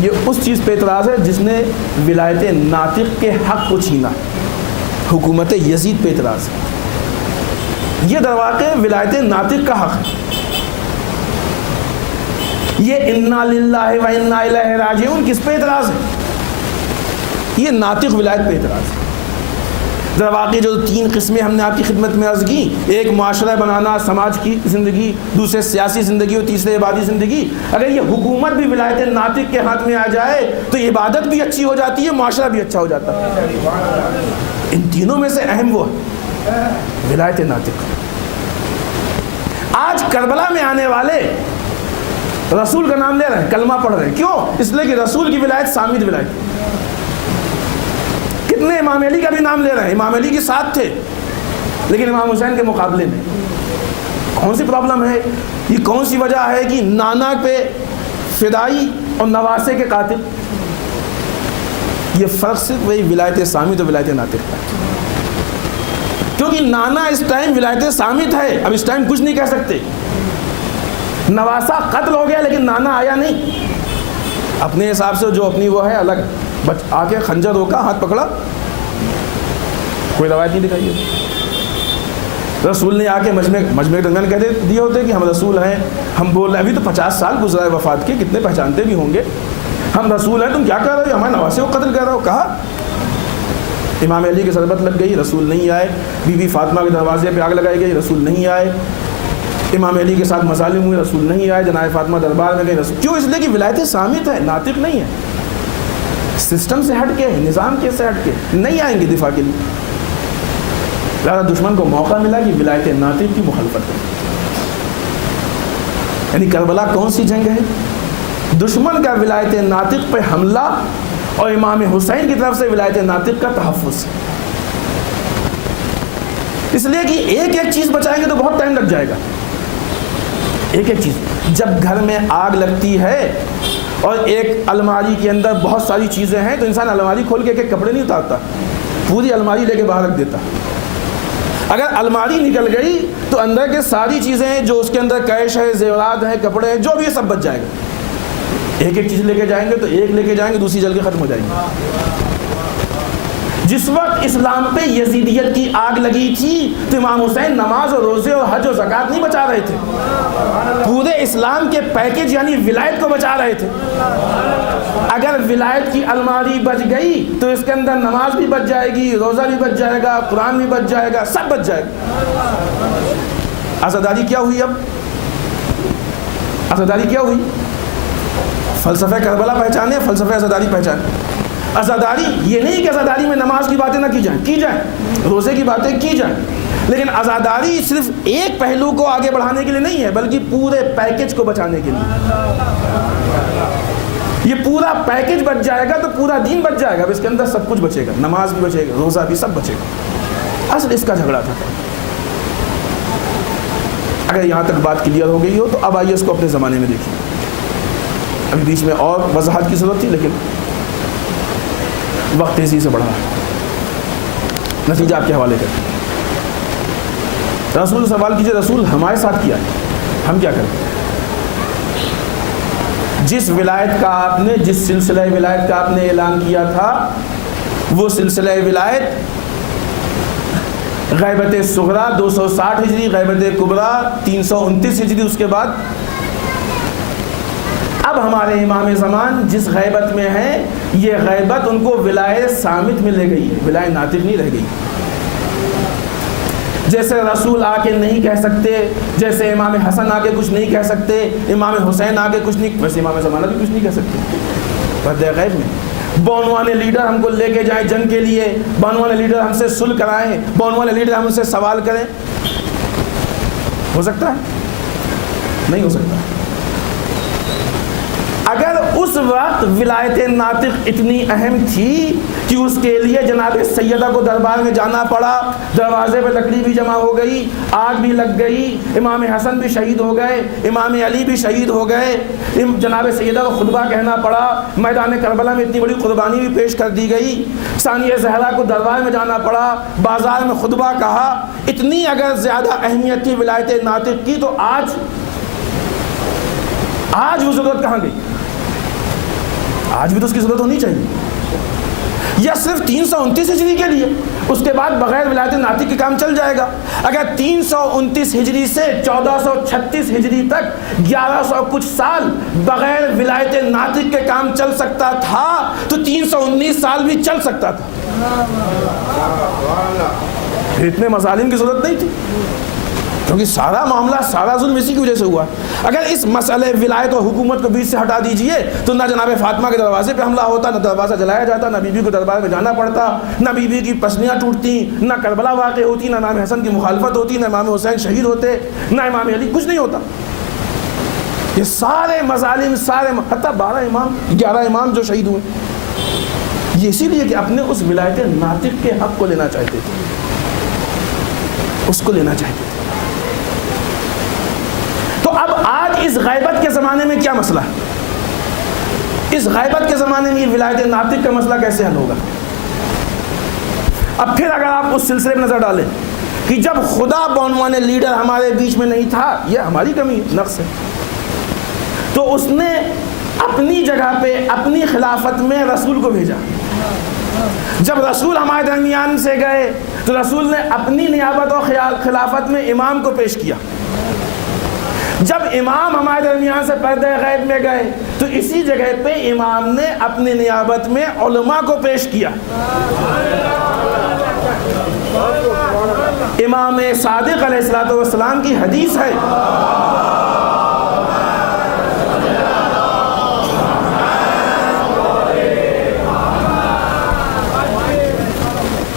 یہ اس چیز پہ اعتراض ہے جس نے ولایت ناطق کے حق کو چھینا، حکومت یزید پہ اعتراض ہے۔ یہ در واقع ولایت ناطق کا حق ہے۔ یہ انا للہ و انا الیہ راجعون کس پہ اعتراض ہے؟ یہ ناطق ولایت پہ اعتراض ہے۔ در واقع جو تین قسمیں ہم نے آپ کی خدمت میں عرض کی، ایک معاشرہ بنانا، سماج کی زندگی، دوسرے سیاسی زندگی اور تیسرے عبادی زندگی، اگر یہ حکومت بھی ولایت ناطق کے ہاتھ میں آ جائے تو عبادت بھی اچھی ہو جاتی ہے، معاشرہ بھی اچھا ہو جاتا ہے۔ ان تینوں میں سے اہم وہ ہے ولایت ناطق۔ آج کربلا میں آنے والے رسول کا نام لے رہے ہیں، کلمہ پڑھ رہے ہیں، کیوں؟ اس لیے کہ رسول کی ولایت صامت ولایت۔ کتنے امام علی کا بھی نام لے رہے ہیں، امام علی کے ساتھ تھے لیکن امام حسین کے مقابلے میں کون سی پرابلم ہے؟ یہ کون سی وجہ ہے کہ نانا پہ فدائی اور نواسے کے قاتل؟ یہ فرق صرف وہی ولایت صامت اور ولایت ناطق کا ہے. کیونکہ نانا اس ٹائم ولایت صامت ہے, اب اس ٹائم کچھ نہیں کہہ سکتے. نواسا قتل ہو گیا لیکن نانا آیا نہیں. اپنے حساب سے جو اپنی وہ ہے الگ, آ کے خنجر روکا, ہاتھ پکڑا, کوئی روایت نہیں دکھائی ہے. رسول نے آ کے مجمع دنگن کہہ دیے ہوتے کہ ہم رسول ہیں, ہم بول رہے ہیں, ابھی تو 50 سال گزرا ہے وفات کے, کتنے پہچانتے بھی ہوں گے, ہم رسول ہیں, تم کیا کر رہے ہو, ہمارے نواسے کو قتل کر رہے ہو. کہا امام علی کی ضربت لگ گئی, رسول نہیں آئے. بی بی فاطمہ کے دروازے پہ آگ لگائی گئی, رسول نہیں آئے. امام علی کے ساتھ مظالم ہوئے, رسول نہیں آئے. جناب فاطمہ دربار میں گئی, رسول کیوں؟ اس لیے کہ ولایت صامت ہے, ناطق نہیں ہے. سسٹم سے ہٹ کے, نظام کے سے ہٹ کے نہیں آئیں گے دفاع کے لیے. لہٰذا دشمن کو موقع ملا کہ ولایت ناطق کی مخالفت کرے. یعنی کربلا کون سی جنگ ہے؟ دشمن کا ولایت ناطق پہ حملہ اور امام حسین کی طرف سے ولایت ناطق کا تحفظ. اس لیے کہ ایک ایک چیز بچائیں گے تو بہت ٹائم لگ جائے گا. ایک ایک چیز, جب گھر میں آگ لگتی ہے اور ایک الماری کے اندر بہت ساری چیزیں ہیں تو انسان الماری کھول کے ایک ایک کپڑے نہیں اتارتا, پوری الماری لے کے باہر رکھ دیتا. اگر الماری نکل گئی تو اندر کے ساری چیزیں جو اس کے اندر کیش ہے, زیورات ہیں, کپڑے ہیں, جو بھی ہے سب بچ جائے گا. ایک ایک چیز لے کے جائیں گے تو ایک لے کے جائیں گے, دوسری جل کے ختم ہو جائے گی. جس وقت اسلام پہ یزیدیت کی آگ لگی تھی تو امام حسین نماز اور روزے اور حج و زکوٰۃ نہیں بچا رہے تھے, پورے اسلام کے پیکج یعنی ولایت کو بچا رہے تھے. اگر ولایت کی الماری بچ گئی تو اس کے اندر نماز بھی بچ جائے گی, روزہ بھی بچ جائے گا, قرآن بھی بچ جائے گا, سب بچ جائے گا. عزاداری کیا ہوئی؟ اب عزاداری کیا ہوئی؟ فلسفہ کربلا پہچانے, فلسفہ عزاداری پہچانے. عزاداری یہ نہیں کہ عزاداری میں نماز کی باتیں نہ کی جائیں, روزے کی باتیں کی جائیں, لیکن عزاداری صرف ایک پہلو کو آگے بڑھانے کے لیے نہیں ہے بلکہ پورے پیکج کو بچانے کے لیے. یہ پورا پیکج بچ جائے گا تو پورا دین بچ جائے گا. اب اس کے اندر سب کچھ بچے گا, نماز بھی بچے گا, روزہ بھی, سب بچے گا. اصل اس کا جھگڑا تھا. اگر یہاں تک بات کلیئر ہو گئی ہو تو اب آئیے اس کو اپنے زمانے میں دیکھیے. ابھی بیچ میں اور وضاحت کی ضرورت تھی لیکن وقت تیزی سے بڑھا. نتیجہ آپ کے حوالے کریں. رسول سے سوال کیجئے, رسول ہمارے ساتھ کیا ہے, ہم کیا کریں؟ جس ولایت کا آپ نے, جس سلسلہ ولایت کا آپ نے اعلان کیا تھا, وہ سلسلہ ولایت غیبت صغریٰ 260 ہجری, غیبت کبریٰ 329 ہجری. اس کے بعد اب ہمارے امام زمان جس غیبت میں ہیں, یہ غیبت ان کو ولایت صامت میں لے گئی ہے, ولایت ناطق نہیں رہ گئی. جیسے رسول آ کے نہیں کہہ سکتے, جیسے امام حسن آ کے کچھ نہیں کہہ سکتے, امام حسین آ کے کچھ نہیں, ویسے امام زمانہ بھی کچھ نہیں کہہ سکتے. پردہ غیب میں بانوانے لیڈر ہم کو لے کے جائیں جنگ کے لیے, بانوانے لیڈر ہم سے صلح کرائیں, بانوانے لیڈر ہم سے سوال کریں, ہو سکتا ہے؟ نہیں ہو سکتا. اگر اس وقت ولایت ناطق اتنی اہم تھی کہ اس کے لیے جناب سیدہ کو دربار میں جانا پڑا, دروازے پہ لکڑی بھی جمع ہو گئی, آگ بھی لگ گئی, امام حسن بھی شہید ہو گئے, امام علی بھی شہید ہو گئے, جناب سیدہ کو خطبہ کہنا پڑا, میدان کربلا میں اتنی بڑی قربانی بھی پیش کر دی گئی, ثانیہ زہرا کو دربار میں جانا پڑا, بازار میں خطبہ کہا, اتنی اگر زیادہ اہمیت تھی ولایت ناطق کی تو آج وہ ضرورت کہاں گئی؟ آج بھی تو اس کی ضرورت ہونی چاہیے. یا صرف 329 ہجری کے لیے, اس کے بعد بغیر ولایت ناطق کے کام چل جائے گا. اگر 329 ہجری سے 1436 ہجری تک 1100 کچھ سال بغیر ولایت ناطق کے کام چل سکتا تھا تو 319 سال بھی چل سکتا تھا. اتنے مظالم کی ضرورت نہیں تھی, کیونکہ سارا معاملہ, سارا ظلم اسی کی وجہ سے ہوا. اگر اس مسئلے ولایت اور حکومت کو بیچ سے ہٹا دیجئے تو نہ جناب فاطمہ کے دروازے پہ حملہ ہوتا, نہ دروازہ جلایا جاتا, نہ بی بی کو دربار میں جانا پڑتا, نہ بی بی کی پسلیاں ٹوٹتی, نہ کربلا واقع ہوتی, نہ امام حسن کی مخالفت ہوتی, نہ امام حسین شہید ہوتے, نہ امام علی, کچھ نہیں ہوتا. یہ سارے مظالم, سارے حتیٰ 11 امام جو شہید ہوئے, یہ اسی لیے کہ اپنے اس ولایت ناطق کے حق کو لینا چاہتے تھے, اس کو لینا چاہتے تھے. اس غیبت کے زمانے میں کیا مسئلہ ہے؟ اس غیبت کے زمانے میں یہ ولایت ناطق کا مسئلہ کیسے حل ہوگا؟ اب پھر اگر آپ اس سلسلے میں نظر ڈالیں کہ جب خدا بعنوان لیڈر ہمارے بیچ میں نہیں تھا، یہ ہماری کمی نقص ہے، تو اس نے اپنی جگہ پہ اپنی خلافت میں رسول کو بھیجا۔ جب رسول ہمارے درمیان سے گئے تو رسول نے اپنی نیابت اور خلافت میں امام کو پیش کیا۔ جب امام ہمارے درمیان سے پردہ غیب میں گئے تو اسی جگہ پہ امام نے اپنی نیابت میں علماء کو پیش کیا۔ امام صادق علیہ السلام کی حدیث ہے،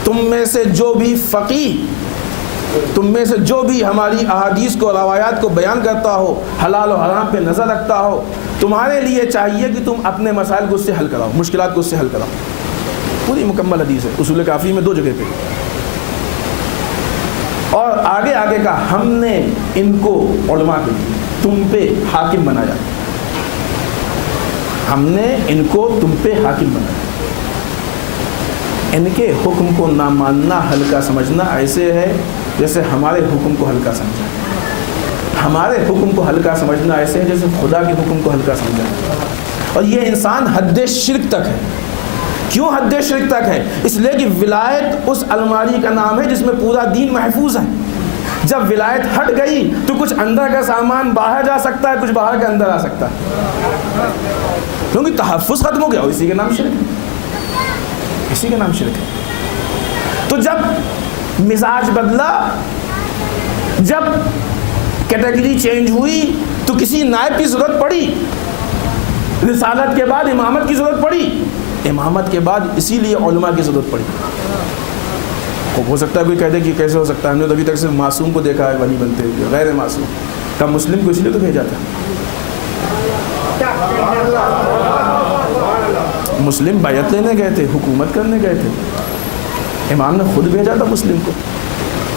تم میں سے جو بھی فقیہ، تم میں سے جو بھی ہماری احادیث کو روایات کو بیان کرتا ہو، حلال و حرام پہ نظر رکھتا ہو، تمہارے لیے چاہیے کہ تم اپنے مسائل کو اس سے حل کراؤ، مشکلات کو اس سے حل کراؤ۔ پوری مکمل حدیث ہے، اصول کافی میں 2 جگہ پہ۔ اور آگے کا ہم نے ان کو علماء کے لیے تم پہ حاکم بنایا، ہم نے ان کو تم پہ حاکم بنایا۔ ان کے حکم کو نہ ماننا، ہلکا سمجھنا ایسے ہے جیسے ہمارے حکم کو ہلکا سمجھا۔ ہمارے حکم کو ہلکا سمجھنا ایسے ہے جیسے خدا کے حکم کو ہلکا سمجھا۔ اور یہ انسان حد شرک تک ہے۔ کیوں حد شرک تک ہے؟ اس لیے کہ ولایت اس الماری کا نام ہے جس میں پورا دین محفوظ ہے۔ جب ولایت ہٹ گئی تو کچھ اندر کا سامان باہر جا سکتا ہے، کچھ باہر کے اندر آ سکتا ہے، کیونکہ تحفظ ختم ہو گیا، اور اسی کے نام شرک ہے، اسی کا نام شرک ہے۔ تو جب مزاج بدلا، جب کیٹیگری چینج ہوئی تو کسی نائب کی ضرورت پڑی، رسالت کے بعد امامت کی ضرورت پڑی، امامت کے بعد اسی لیے علماء کی ضرورت پڑی۔ ہو سکتا ہے کوئی کہہ دے کہ کیسے ہو سکتا ہے، ہم نے تو ابھی تک صرف معصوم کو دیکھا ہے ولی بنتے ہوئے، غیر معصوم کا مسلم کو اس لیے تو بھیجا تھا۔ مسلم بیعت لینے گئے تھے، حکومت کرنے گئے تھے، امام نے خود بھیجا تھا مسلم کو۔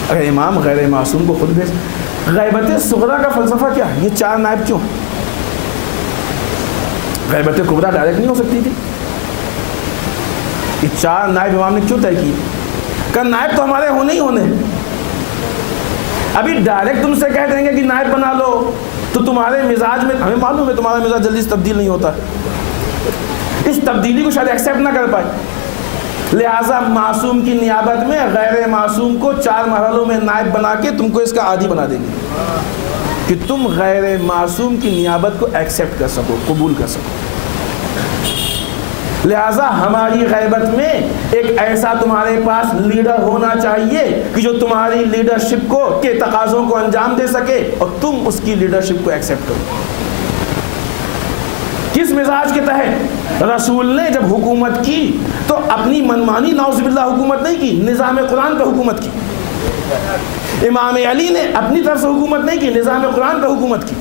اگر امام غیر معصوم کو خود بھیج، غیبت صغریٰ کا فلسفہ کیا ہے؟ یہ 4 نائب کیوں؟ غیبت کبریٰ ڈائریکٹ نہیں ہو سکتی تھی؟ یہ 4 نائب امام نے کیوں طے کیے؟ کہ نائب تو ہمارے ہونے ہی ہونے۔ ابھی ڈائریکٹ تم سے کہہ دیں گے کہ نائب بنا لو تو تمہارے مزاج میں، ہمیں معلوم ہے تمہارا مزاج جلدی سے تبدیل نہیں ہوتا، اس تبدیلی کو شاید ایکسیپٹ نہ کر پائے، لہٰذا معصوم کی نیابت میں غیر معصوم کو 4 مرحلوں میں نائب بنا کے تم کو اس کا عادی بنا دیں گے کہ تم غیر معصوم کی نیابت کو ایکسیپٹ کر سکو، قبول کر سکو۔ لہٰذا ہماری غیبت میں ایک ایسا تمہارے پاس لیڈر ہونا چاہیے کہ جو تمہاری لیڈرشپ کو کے تقاضوں کو انجام دے سکے اور تم اس کی لیڈرشپ کو ایکسیپٹ کرو۔ کس مزاج کے تحت؟ رسول نے جب حکومت کی تو اپنی منمانی نعوذ باللہ حکومت نہیں کی، نظام قرآن پہ حکومت کی۔ امام علی نے اپنی طرف سے حکومت نہیں کی، نظام قرآن پہ حکومت کی،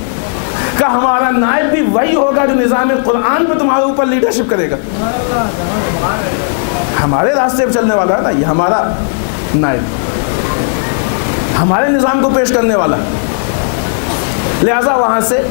کہ ہمارا نائب بھی وہی ہوگا جو نظام قرآن پہ تمہارے اوپر لیڈرشپ کرے گا، ہمارے راستے پہ چلنے والا ہے نا، یہ ہمارا نائب ہمارے نظام کو پیش کرنے والا۔ لہٰذا وہاں سے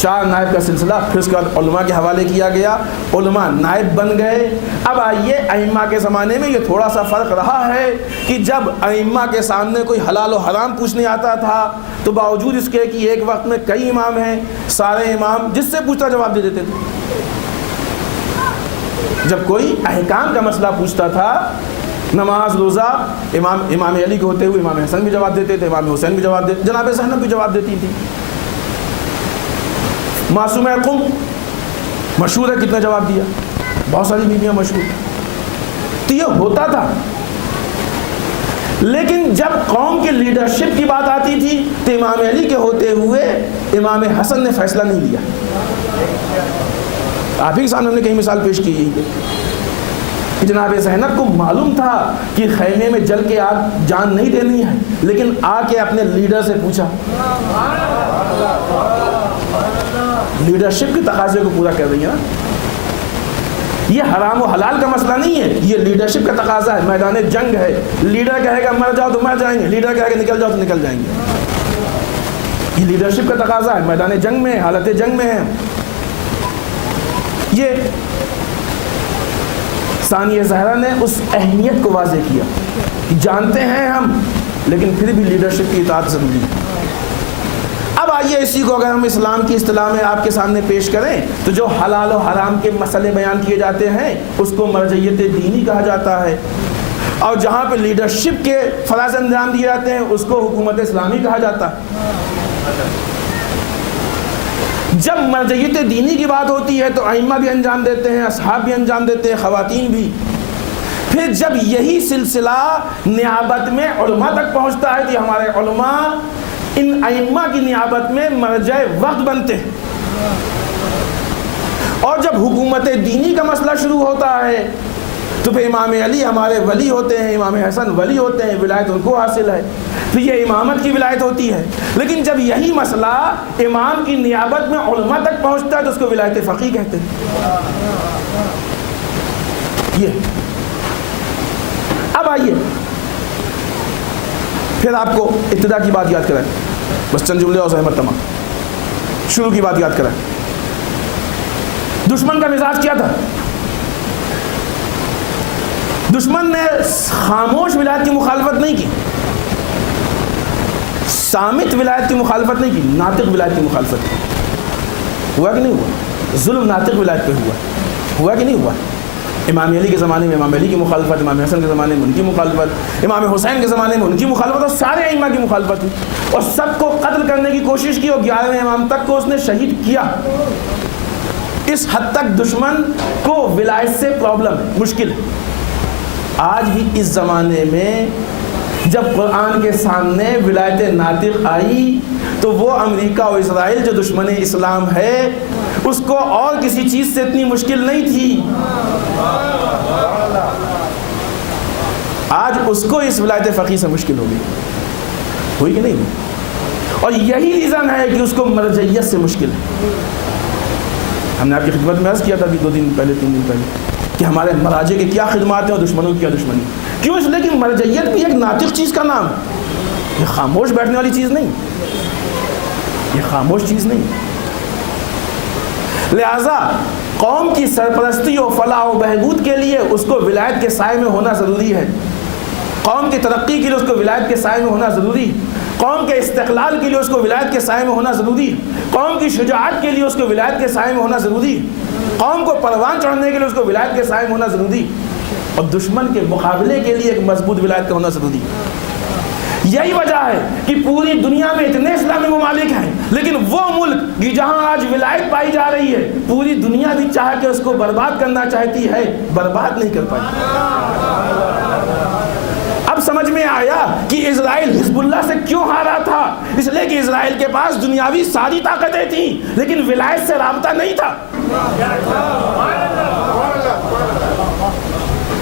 4 نائب کا سلسلہ، پھر اس کے بعد علماء کے حوالے کیا گیا، علماء نائب بن گئے۔ اب آئیے ائمہ کے زمانے میں یہ تھوڑا سا فرق رہا ہے کہ جب ائمہ کے سامنے کوئی حلال و حرام پوچھنے آتا تھا تو باوجود اس کے کہ ایک وقت میں کئی امام ہیں، سارے امام جس سے پوچھتا جواب دے دیتے تھے۔ جب کوئی احکام کا مسئلہ پوچھتا تھا، نماز روزہ، امام علی کے ہوتے ہوئے امام حسن بھی جواب دیتے تھے، امام حسین بھی جواب دیتے، جناب زینب بھی جواب دیتی تھی، معصومہ قم مشہور ہے، کتنا جواب دیا، بہت ساری بیویاں مشہور۔ تو یہ ہوتا تھا، لیکن جب قوم کی لیڈرشپ کی بات آتی تھی تو امام علی کے ہوتے ہوئے امام حسن نے فیصلہ نہیں لیا۔ آپ ہی کے سامنے ہم نے کئی مثال پیش کی یہی کہ جناب زینب کو معلوم تھا کہ خیمے میں جل کے آگ جان نہیں دینی ہے، لیکن آ کے اپنے لیڈر سے پوچھا، لیڈرشپ کے تقاضے کو پورا کر رہی ہے نا۔ یہ حرام و حلال کا مسئلہ نہیں ہے، یہ لیڈرشپ کا تقاضا ہے، میدان جنگ ہے، لیڈر کہے گا مر جاؤ تو مر جائیں گے، لیڈر کہے گا نکل جاؤ تو نکل جائیں گے۔ یہ لیڈرشپ کا تقاضا ہے، میدان جنگ میں، حالت جنگ میں ہے. یہ ثانیہ زہرا نے اس اہمیت کو واضح کیا کہ جانتے ہیں ہم، لیکن پھر بھی لیڈرشپ کی اطاعت ضروری ہے. اب آئیے اسی کو اگر ہم اسلام کی اصطلاح میں آپ کے سامنے پیش کریں تو جو حلال و حرام کے مسئلے بیان کیے جاتے ہیں اس کو مرجعیت دینی کہا جاتا ہے، اور جہاں پہ لیڈرشپ کے فرائض انجام دیے جاتے ہیں اس کو حکومت اسلامی کہا جاتا ہے. جب مرجعیت دینی کی بات ہوتی ہے تو ائمہ بھی انجام دیتے ہیں، اصحاب بھی انجام دیتے ہیں، خواتین بھی. پھر جب یہی سلسلہ نیابت میں علماء تک پہنچتا ہے کہ ہمارے علماء ان ائمہ کی نیابت میں مرجع وقت بنتے ہیں، اور جب حکومت دینی کا مسئلہ شروع ہوتا ہے تو پھر امام علی ہمارے ولی ہوتے ہیں، امام حسن ولی ہوتے ہیں، ولایت ان کو حاصل ہے، پھر یہ امامت کی ولایت ہوتی ہے. لیکن جب یہی مسئلہ امام کی نیابت میں علماء تک پہنچتا ہے تو اس کو ولایت فقیہ کہتے ہیں. یہ اب آئیے پھر آپ کو ابتدا کی بات یاد کرائیں، بس چند جملے اور احمد تمام شروع کی بات یاد کرائیں. دشمن کا مزاج کیا تھا؟ دشمن نے خاموش ولایت کی مخالفت نہیں کی، صامت ولایت کی مخالفت نہیں کی، ناطق ولایت کی مخالفت کی. ہوا کہ نہیں ہوا؟ ظلم ناطق ولایت پہ ہوا کہ نہیں ہوا؟ امام علی کے زمانے میں امام علی کی مخالفت، امام حسن کے زمانے میں ان کی مخالفت، امام حسین کے زمانے میں ان کی مخالفت، اور سارے ائمہ کی مخالفت ہوئی، اور سب کو قتل کرنے کی کوشش کی، اور 11ویں امام تک کو اس نے شہید کیا. اس حد تک دشمن کو ولایت سے پرابلم ہے، مشکل ہے. آج بھی اس زمانے میں جب قرآن کے سامنے ولایت ناطق آئی تو وہ امریکہ اور اسرائیل جو دشمن اسلام ہے اس کو اور کسی چیز سے اتنی مشکل نہیں تھی، آج اس کو اس ولایت فقیہ سے مشکل ہو گئی. ہوئی کہ نہیں؟ اور یہی ریزن ہے کہ اس کو مرجعیت سے مشکل ہے. ہم نے آپ کی خدمت میں عرض کیا تھا کہ 2 دن پہلے 3 دن پہلے کہ ہمارے مراجع کی کیا خدمات ہیں اور دشمنوں کی کیا دشمنی. کیوں؟ اس لیے کہ مرجعیت بھی ایک ناطق چیز کا نام ہے، یہ خاموش بیٹھنے والی چیز نہیں، یہ خاموش چیز نہیں. لہذا قوم کی سرپرستی و فلاح و بہبود کے لیے اس کو ولایت کے سائے میں ہونا ضروری ہے، قوم کی ترقی کے لیے اس کو ولایت کے سائے میں ہونا ضروری، قوم کے استقلال کے لیے اس کو ولایت کے سائے میں ہونا ضروری، قوم کی شجاعت کے لیے اس کو ولایت کے سائے میں ہونا ضروری، قوم کو پروان چڑھنے کے لیے اس کو ولایت کے سائے میں ہونا ضروری، اور دشمن کے مقابلے کے لیے ایک مضبوط ولایت کا ہونا ضروری. یہی وجہ ہے کہ پوری دنیا میں اتنے اسلامی ممالک ہیں لیکن وہ ملک کہ جہاں آج ولایت پائی جا رہی ہے پوری دنیا بھی چاہ کے اس کو برباد کرنا چاہتی ہے، برباد نہیں کر پائی. اب سمجھ میں آیا کہ اسرائیل حزب اللہ سے کیوں ہارا تھا، اس لیے کہ اسرائیل کے پاس دنیاوی ساری طاقتیں تھیں لیکن ولایت سے رابطہ نہیں تھا.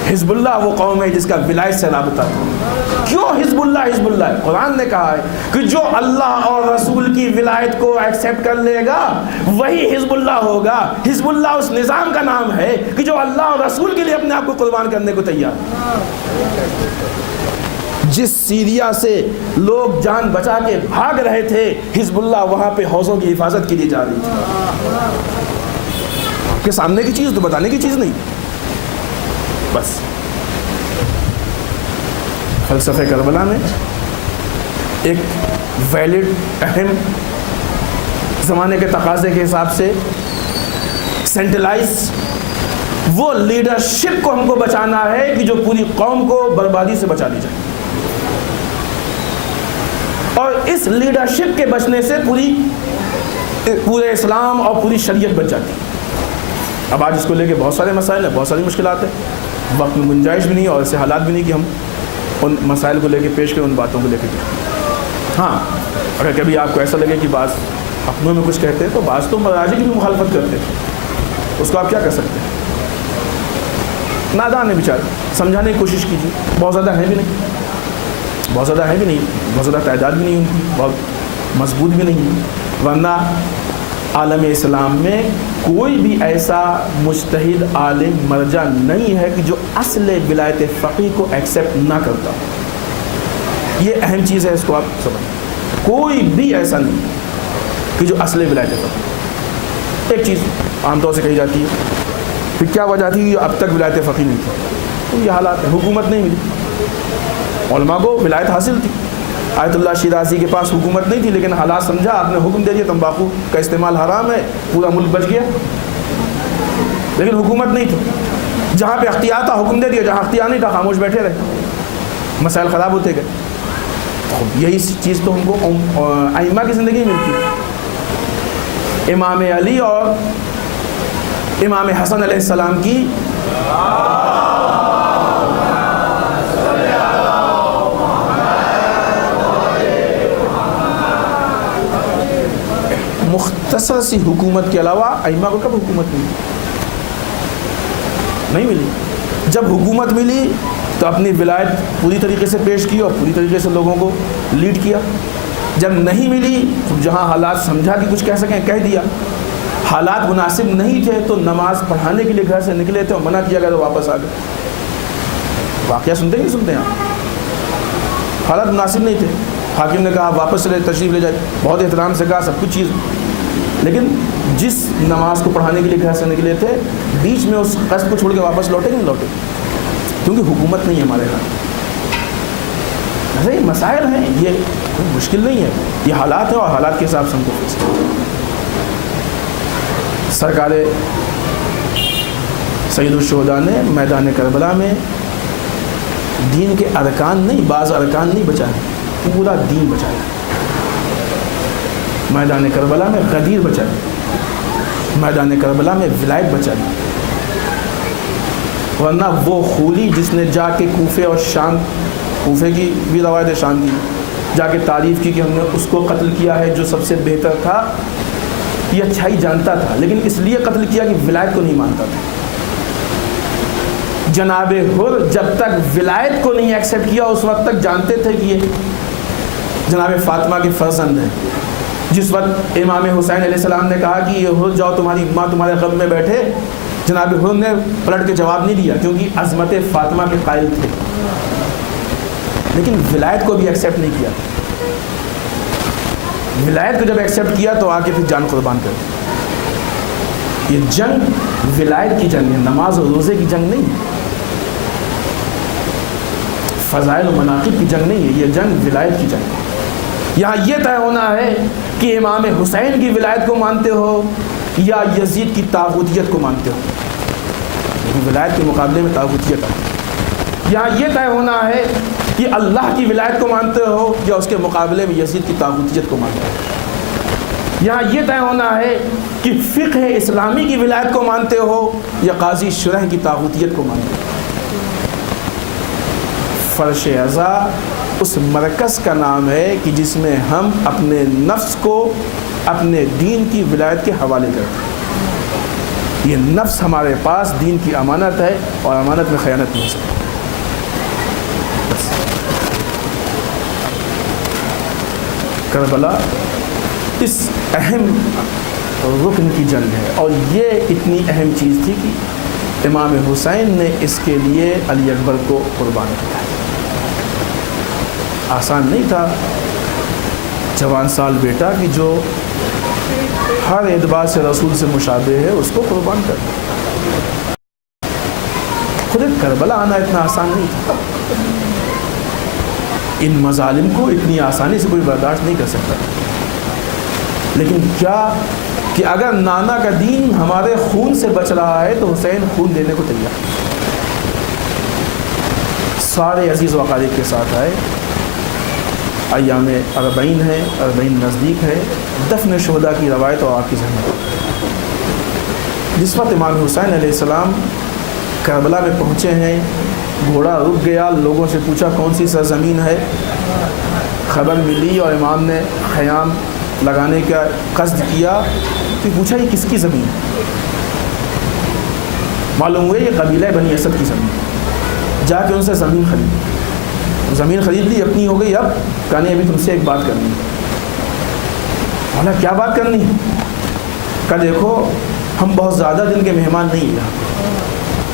حزب اللہ وہ قوم ہے جس کا ولایت سے رابطہ تھا. کیوں حزب اللہ؟ حزب اللہ قرآن نے کہا ہے کہ جو اللہ اور رسول کی ولایت کو ایکسیپٹ کر لے گا وہی حزب اللہ ہوگا. حزب اللہ اس نظام کا نام ہے کہ جو اللہ اور رسول کے لیے اپنے آپ کو قربان کرنے کو تیار. جس سیریا سے لوگ جان بچا کے بھاگ رہے تھے حزب اللہ وہاں پہ حوضوں کی حفاظت کے لیے جا رہی تھی. کہ سامنے کی چیز تو بتانے کی چیز نہیں. بس فلسفہ کربلا میں ایک ویلڈ اہم زمانے کے تقاضے کے حساب سے سینٹرلائز وہ لیڈرشپ کو ہم کو بچانا ہے کہ جو پوری قوم کو بربادی سے بچا لی جائے، اور اس لیڈرشپ کے بچنے سے پورے اسلام اور پوری شریعت بچ جاتی ہے. اب آج اس کو لے کے بہت سارے مسائل ہیں، بہت ساری مشکلات ہیں، وقت میں گنجائش بھی نہیں اور ایسے حالات بھی نہیں کہ ہم ان مسائل کو لے کے پیش کریں، ان باتوں کو لے کے. ہاں اگر کبھی آپ کو ایسا لگے کہ بعض اپنوں میں کچھ کہتے ہیں تو بعض تو مراجع کی بھی مخالفت کرتے ہیں، اس کو آپ کیا کر سکتے ہیں؟ نادان ہے بیچارے، سمجھانے کی کوشش کیجیے. بہت زیادہ ہے بھی نہیں، بہت زیادہ تعداد بھی نہیں ان کی، بہت مضبوط بھی نہیں. ورنہ عالم اسلام میں کوئی بھی ایسا مجتہد عالم مرجع نہیں ہے کہ جو اصل ولایت فقیہ کو ایکسیپٹ نہ کرتا. یہ اہم چیز ہے، اس کو آپ سمجھیں. کوئی بھی ایسا نہیں. کہ جو اصل ولایت فقیہ. ایک چیز عام طور سے کہی جاتی ہے پھر کیا وجہ تھی کہ اب تک ولایت فقیہ نہیں تھی. تو یہ حالات ہے, حکومت نہیں ملی. علماء کو ولایت حاصل تھی, آیت اللہ شیرازی کے پاس حکومت نہیں تھی, لیکن حالات سمجھا, آپ نے حکم دے دیا تمباکو کا استعمال حرام ہے, پورا ملک بچ گیا, لیکن حکومت نہیں تھی. جہاں پہ اختیار تھا حکم دے دیا, جہاں اختیار نہیں تھا خاموش بیٹھے رہے, مسائل خراب ہوتے گئے. یہی چیز تو ہم کو ائمہ کی زندگی میں ملتی ہے. امام علی اور امام حسن علیہ السلام کی مختصر سی حکومت کے علاوہ ائمہ کو کب حکومت ملی؟ نہیں ملی. جب حکومت ملی تو اپنی ولایت پوری طریقے سے پیش کی اور پوری طریقے سے لوگوں کو لیڈ کیا. جب نہیں ملی تو جہاں حالات سمجھا کہ کچھ کہہ سکیں کہہ دیا. حالات مناسب نہیں تھے تو نماز پڑھانے کے لیے گھر سے نکلے تھے اور منع کیا گیا تو واپس آ گئے. واقعہ سنتے نہیں سنتے ہیں آپ؟ حالات مناسب نہیں تھے, حاکم نے کہا واپس چلے, تشریف لے جائے, بہت احترام سے کہا سب کچھ چیز, لیکن جس نماز کو پڑھانے کے لیے گھر سے نکلے تھے بیچ میں اس قصد کو چھوڑ کے واپس لوٹے نہیں لوٹے, کیونکہ حکومت نہیں ہے ہمارے یہاں. ایسے مسائل ہیں, یہ کوئی مشکل نہیں ہے, یہ حالات ہیں اور حالات کے حساب سے ہم کو فیصلہ. سرکار سید الشہداء نے میدان کربلا میں دین کے ارکان نہیں, بعض ارکان نہیں بچائے, پورا دین بچایا. میدان کربلا میں غدیر بچائی, میدان کربلا میں ولایت بچائی. ورنہ وہ خولی جس نے جا کے کوفے اور شام, کوفے کی بھی روایت ہے, شام کی, جا کے تعریف کی کہ ہم نے اس کو قتل کیا ہے جو سب سے بہتر تھا, یہ اچھائی جانتا تھا لیکن اس لیے قتل کیا کہ ولایت کو نہیں مانتا تھا. جناب حر جب تک ولایت کو نہیں ایکسیپٹ کیا اس وقت تک جانتے تھے کہ یہ جناب فاطمہ کے فرزند ہیں. جس وقت امام حسین علیہ السلام نے کہا کہ یہ حر جاؤ تمہاری ماں تمہارے غم میں بیٹھے, جناب حر نے پلٹ کے جواب نہیں دیا کیونکہ عظمت فاطمہ کے قائل تھے, لیکن ولایت کو بھی ایکسیپٹ نہیں کیا. ولایت کو جب ایکسیپٹ کیا تو آ کے پھر جان قربان کر دی. یہ جنگ ولایت کی جنگ ہے, نماز اور روزے کی جنگ نہیں ہے, فضائل و مناقب کی جنگ نہیں ہے, یہ جنگ ولایت کی جنگ ہے. یہاں یہ طے ہونا ہے کہ امام حسین کی ولایت کو مانتے ہو یا یزید کی طاغوتیت کو مانتے ہو, لیکن ولایت کے مقابلے میں طاغوتیت ہے. یہاں یہ طے ہونا ہے کہ اللہ کی ولایت کو مانتے ہو یا اس کے مقابلے میں یزید کی طاغوتیت کو مانتے ہو. یہاں یہ طے ہونا ہے کہ فقہ اسلامی کی ولایت کو مانتے ہو یا قاضی شرح کی طاغوتیت کو مانتے ہو. فرش عزا اس مرکز کا نام ہے کہ جس میں ہم اپنے نفس کو اپنے دین کی ولایت کے حوالے کرتے ہیں. یہ نفس ہمارے پاس دین کی امانت ہے اور امانت میں خیانت نہیں ہو سکتی. کربلا اس اہم رکن کی جنگ ہے اور یہ اتنی اہم چیز تھی کہ امام حسین نے اس کے لیے علی اکبر کو قربان کیا. آسان نہیں تھا جوان سال بیٹا کہ جو ہر اعتبار سے رسول سے مشابہ ہے اس کو قربان کر. خود کربلا آنا اتنا آسان نہیں تھا. ان مظالم کو اتنی آسانی سے کوئی برداشت نہیں کر سکتا. لیکن کیا کہ اگر نانا کا دین ہمارے خون سے بچ رہا ہے تو حسین خون دینے کو تیار. سارے عزیز و اقارب کے ساتھ آئے. ایام اربعین ہے, اربعین نزدیک ہے, دفن شہداء کی روایت اور آپ کی ذہن. جس وقت امام حسین علیہ السلام کربلا میں پہنچے ہیں, گھوڑا رک گیا, لوگوں سے پوچھا کون سی سرزمین ہے, خبر ملی اور امام نے خیام لگانے کا قصد کیا. تو پوچھا یہ کس کی زمین ہے؟ معلوم ہوئے یہ قبیلہ بنی اسد کی زمین. جا کے ان سے زمین خرید, زمین خرید لی, اپنی ہو گئی. اب کہانی ابھی تم سے ایک بات کرنی ہے. بولا کیا بات کرنی ہے؟ کہ دیکھو ہم بہت زیادہ دن کے مہمان نہیں ہیں,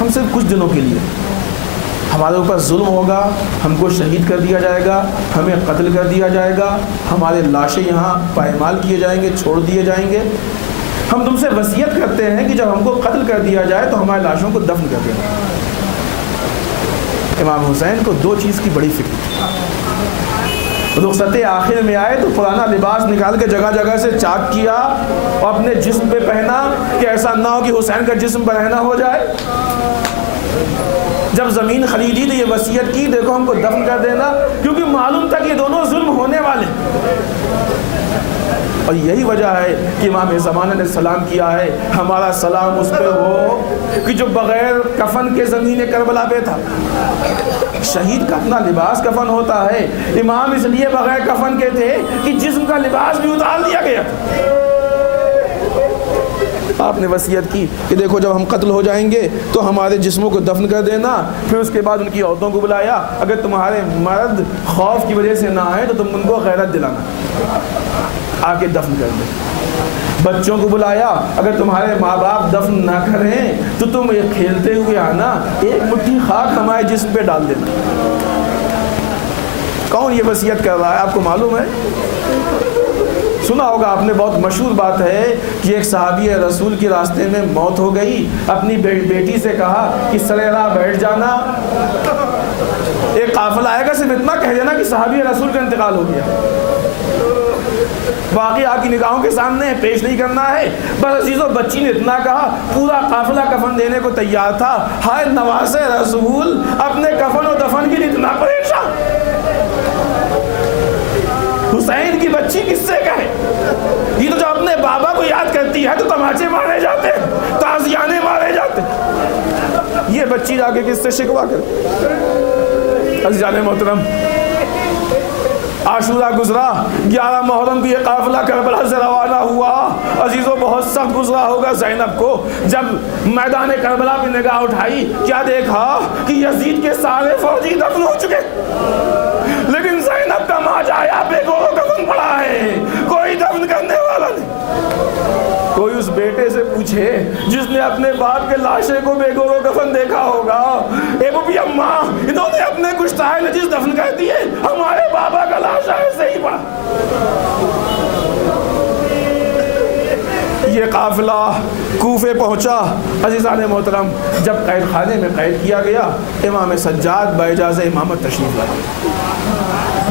ہم صرف کچھ دنوں کے لیے. ہمارے اوپر ظلم ہوگا، ہم کو شہید کر دیا جائے گا، ہمیں قتل کر دیا جائے گا، ہمارے لاشیں یہاں پائمال کیے جائیں گے، چھوڑ دیے جائیں گے، ہم تم سے وصیت کرتے ہیں کہ جب ہم کو قتل کر دیا جائے تو ہمارے لاشوں کو دفن کر دینا۔ امام حسین کو دو چیز کی بڑی فکر تھی۔ رخصت آخر میں آئے تو پرانا لباس نکال کے جگہ جگہ سے چاک کیا اور اپنے جسم پہ پہنا کہ ایسا نہ ہو کہ حسین کا جسم برہنہ ہو جائے۔ جب زمین خریدی تو یہ وصیت کی دیکھو ہم کو دفن کر دینا، کیونکہ معلوم تھا کہ یہ دونوں ظلم ہونے والے۔ اور یہی وجہ ہے کہ امام زمانہ نے سلام کیا ہے، ہمارا سلام اس پہ ہو کہ جو بغیر کفن کے زمین کربلا پہ تھا۔ شہید کا اپنا لباس کفن ہوتا ہے، امام اس لیے بغیر کفن کے تھے کہ جسم کا لباس بھی اتار دیا گیا تھا۔ آپ نے وصیت کی کہ دیکھو جب ہم قتل ہو جائیں گے تو ہمارے جسموں کو دفن کر دینا، پھر اس کے بعد ان کی عورتوں کو بلایا، اگر تمہارے مرد خوف کی وجہ سے نہ آئے تو تم ان کو غیرت دلانا، آ کے دفن کر دیں۔ بچوں کو بلایا، اگر تمہارے ماں باپ دفن نہ کریں تو تم یہ کھیلتے ہوئے آنا، ایک مٹھی خاک ہمارے جسم پہ ڈال دینا۔ کون یہ وصیت کر رہا ہے آپ کو معلوم ہے؟ سنا ہوگا آپ نے، بہت مشہور بات ہے کہ ایک صحابی رسول کی راستے میں موت ہو گئی، اپنی بیٹی سے کہا کہ سرے راہ بیٹھ جانا، ایک قافلہ آئے گا صرف اتنا کہہ دینا کہ صحابی رسول کا انتقال ہو گیا، باقی آپ کی نگاہوں کے سامنے پیش نہیں کرنا ہے۔ بس عزیزو بچی نے اتنا کہا، پورا قافلہ کفن دینے کو تیار تھا، ہائے نواز رسول اپنے کفن و دفن کے لیے اتنا پریشان۔ حسین کی بچی کس سے کہے؟ یہ تو جو اپنے بابا کو یاد کرتی ہے تو تماچے مارے جاتے، تازیانے مارے جاتے، یہ بچی جا کے کس سے شکوا کرے؟ عزیزان محترم، عاشورہ گزرا، 11 محرم کو یہ قافلہ کربلا سے روانہ ہوا۔ عزیزوں بہت سخت گزرا ہوگا زینب کو، جب میدان کربلا پہ نگاہ اٹھائی کیا دیکھا کہ یزید کے سارے فوجی دفن ہو چکے، لیکن زینب کا ماجایا بے گور و کفن پڑا ہے، کوئی دفن کرنے والا نہیں۔ کوئی اس بیٹے سے پوچھے جس نے اپنے باپ کے لاشے کو بے گور و کفن دیکھا ہوگا، اے بوبی اماں انہوں نے اپنے گشتائے نجس دفن کر دیے، ہمارے بابا کا لاشا ایسے ہی پڑا۔ یہ قافلہ کوفے پہنچا۔ عزیزان محترم، جب قید خانے میں قید کیا گیا، امام سجاد باجازہ امامت تشریف لائے۔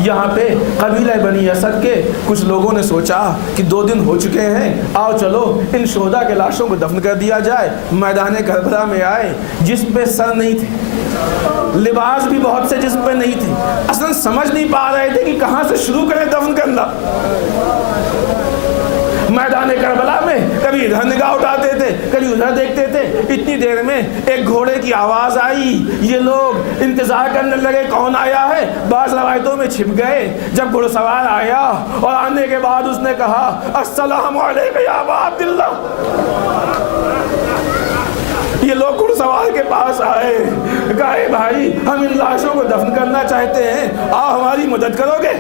یہاں پہ قبیلہ بنی اسد کے کچھ لوگوں نے سوچا کہ 2 دن ہو چکے ہیں، آؤ چلو ان شہداء کے لاشوں کو دفن کر دیا جائے۔ میدان کربلا میں آئے، جسم پہ سر نہیں تھے، لباس بھی بہت سے جسم پہ نہیں تھے، اصلا سمجھ نہیں پا رہے تھے کہ کہاں سے شروع کریں دفن کرنا۔ میدان کربلا میں کبھی ادھر نگاہ اٹھاتے تھے، کبھی ادھر دیکھتے تھے، اتنی دیر میں ایک گھوڑے کی آواز آئی، یہ لوگ انتظار کرنے لگے کون آیا ہے، بعض روایتوں میں چھپ گئے۔ جب گھڑ سوار آیا اور آنے کے بعد اس نے کہا السلام علیکم یا ابا عبداللہ، یہ لوگ گھڑ سوار کے پاس آئے، کہا اے بھائی ہم ان لاشوں کو دفن کرنا چاہتے ہیں، آؤ ہماری مدد کرو گے؟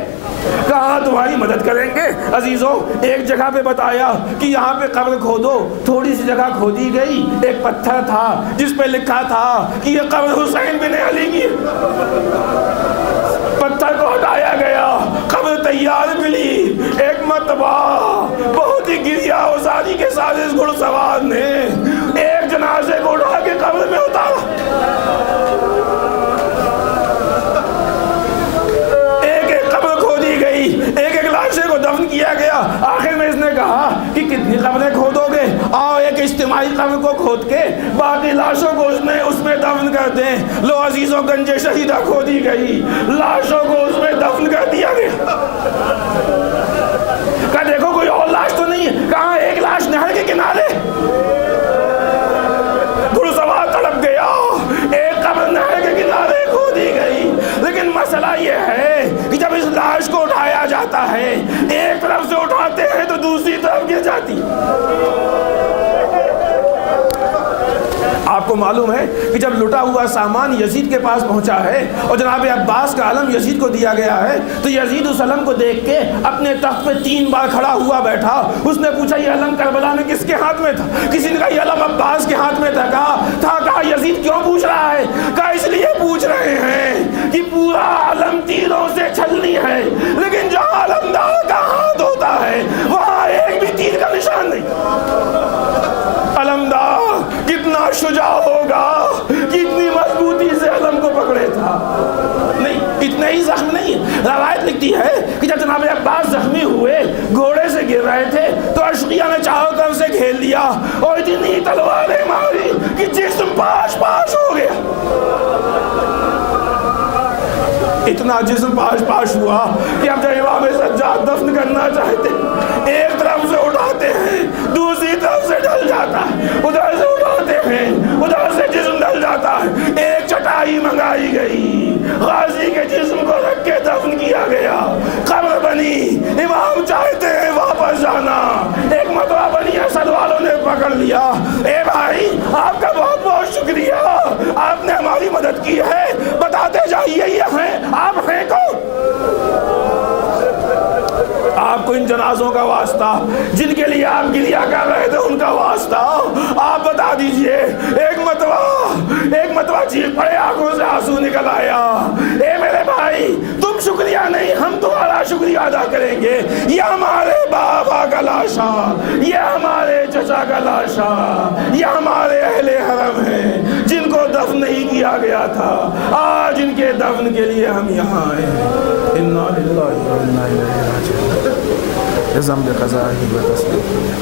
کہاں تمہاری مدد کریں گے۔ عزیزوں ایک جگہ پہ بتایا کہ یہاں پہ قبر کھودو، تھوڑی سی جگہ کھودی گئی، ایک پتھر تھا جس پہ لکھا تھا کہ یہ قبر حسین بن علی کی۔ پتھر کو ہٹایا گیا، قبر تیار ملی، ایک مرتبہ بہت ہی گریا وزاری کے ساتھ اس گھڑ سوار نے ایک جنازے کو اٹھا کے قبر میں اتارا۔ ایک ایک لاشے کو دفن کیا گیا۔ آخر میں اس نے کہا کہ کتنی قبریں کھودو گے، آؤ ایک اجتماعی قبر کو کھود کے باقی لاشوں کو اس میں دفن کر دیں۔ لو عزیزوں گنج شہیدہ کھودی گئی، لاشوں کو اس میں دفن کر دیا گیا۔ کہا دیکھو کوئی اور لاش تو نہیں ہے، کہاں ایک لاش نہر کے کنارے۔ گھڑ سوار تڑپ گیا، ایک قبر نہر کے کنارے کھودی گئی، لیکن مسئلہ یہ ہے کہ جب اس لاش کو اٹھایا جاتا ہے، ایک طرف سے اٹھاتے ہیں تو دوسری طرف گر جاتی۔ آپ کو معلوم ہے کہ جب لٹا ہوا سامان یزید کے پاس پہنچا ہے اور جناب عباس کا علم یزید کو دیا گیا ہے، تو یزید اس علم کو دیکھ کے اپنے تخت پہ 3 بار کھڑا ہوا بیٹھا۔ اس نے پوچھا یہ علم کربلا میں کس کے ہاتھ میں تھا؟ کسی نے کہا یہ علم عباس کے ہاتھ میں تھا۔ کہا یزید کیوں پوچھ رہا ہے؟ کہا اس لیے پوچھ رہے ہیں کہ پورا عالم تیروں سے چھلنی ہے، لیکن جہاں علمدار کا ہاتھ ہوتا ہے وہاں ایک بھی تیر کا نشان نہیں۔ علمدار کتنا شجاع ہوگا، کتنی مضبوطی سے علم کو پکڑے تھا۔ نہیں، اتنے ہی زخم نہیں، روایت لکھتی ہے کہ جب جناب عباس زخمی ہوئے، گھوڑے سے گر رہے تھے تو اشقیہ نے چاہو کر اسے گھیر لیا اور اتنی تلواریں ماری کہ جسم پاش پاش ہو گیا۔ اتنا جسم پاش پاش ہوا کہ اب جب امام سجاد دفن کرنا چاہتے ایک طرف سے اٹھاتے ہیں، دوسری طرف سے ڈل جاتا ہے، ادھر سے اٹھاتے ہیں، ادھر سے جسم ڈل جاتا ہے۔ ایک چٹائی منگائی گئی، غازی کے جسم کو رکھ کے دفن کیا گیا، قبر بنی، امام چاہتے ہیں واپس جانا، ایک مرتبہ بنی اسد والوں نے پکڑ لیا۔ اے بھائی، آپ کا بہت بہت شکریہ، آپ نے ہماری مدد کی ہے، بتاتے جائیے یہ ہیں، آپ ہیں کون؟ آپ کو ان جنازوں کا واسطہ جن کے لیے آپ گریہ کر رہے تھے ان کا واسطہ آپ بتا دیجئے۔ ایک مرتبہ چیخ پڑے، آنکھوں سے آنسو نکل آیا، اے میرے بھائی، تم شکریہ نہیں، ہم تمہارا شکریہ ادا کریں گے۔ یہ ہمارے بابا کا لاشا، یہ ہمارے چچا کا لاشا، یہ ہمارے اہل حرم ہیں جن کو دفن نہیں کیا گیا تھا، آج ان کے دفن کے لیے ہم یہاں آئے ہیں۔ انا للہ و انا الیہ راجعون۔ ازم بقضائہ و تسلیم۔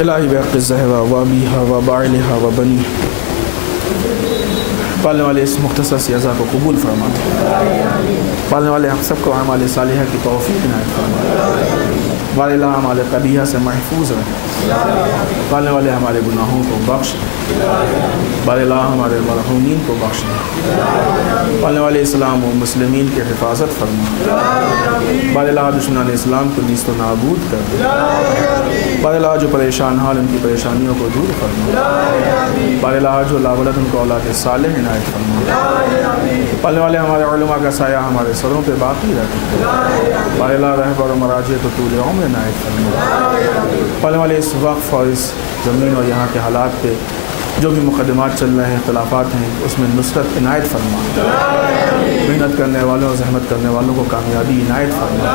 الہی بحق الزہرا و ابیہا و باعلہا و بنی، پالنے والے اس مختصر سی عزا کو قبول فرما، پالنے والے ہم سب کو اعمال صالحہ کی توفیق عنایت فرما، والے اللہ ہمارے قبیحہ سے محفوظ رہے، پالنے والے ہمارے گناہوں کو بخش، والے اللہ ہمارے مرحومین کو بخش، پالنے والے اسلام و مسلمین کی حفاظت فرما، والے اللہ دشمنان اسلام کو نیست و نابود کر، والے اللہ جو پریشان حال ان کی پریشانیوں کو دور فرما، والے اللہ جو لا ولد ان کو اولاد صالح عنایت فرما، پالنے والے ہمارے علماء کا سایہ ہمارے سروں پہ باقی رکھے، والے اللہ رہبر و مراجع کو طول عمر عنایت فرما، پالنے والے اس وقف اور اس زمین اور یہاں کے حالات پہ جو بھی مقدمات چل رہے ہیں، اختلافات ہیں، اس میں نصرت عنایت فرما، محنت کرنے والوں اور زحمت کرنے والوں کو کامیابی عنایت فرما،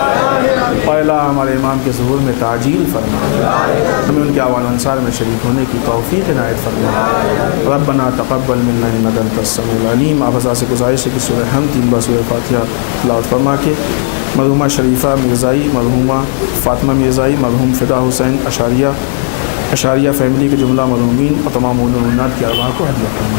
اور اللہ ہمارے امام کے ظہور میں تعجیل فرما، ہمیں ان کے اعوان انصار میں شریک ہونے کی توفیق عنایت فرما۔ ربنا تقبل منا انک انت السمیع العلیم۔ آپ حضرات سے گزارش ہے کہ سورہ حمد 3 بار سورہ فاتحہ تلاوت فرما کے مرحومہ شریفہ مرزائی، مرحومہ فاطمہ مرزائی، مرحوم فدا حسین اشاریہ فیملی کے جملہ مرحومین اور تمام مومنین کی ارواح کو ہدیہ فرما۔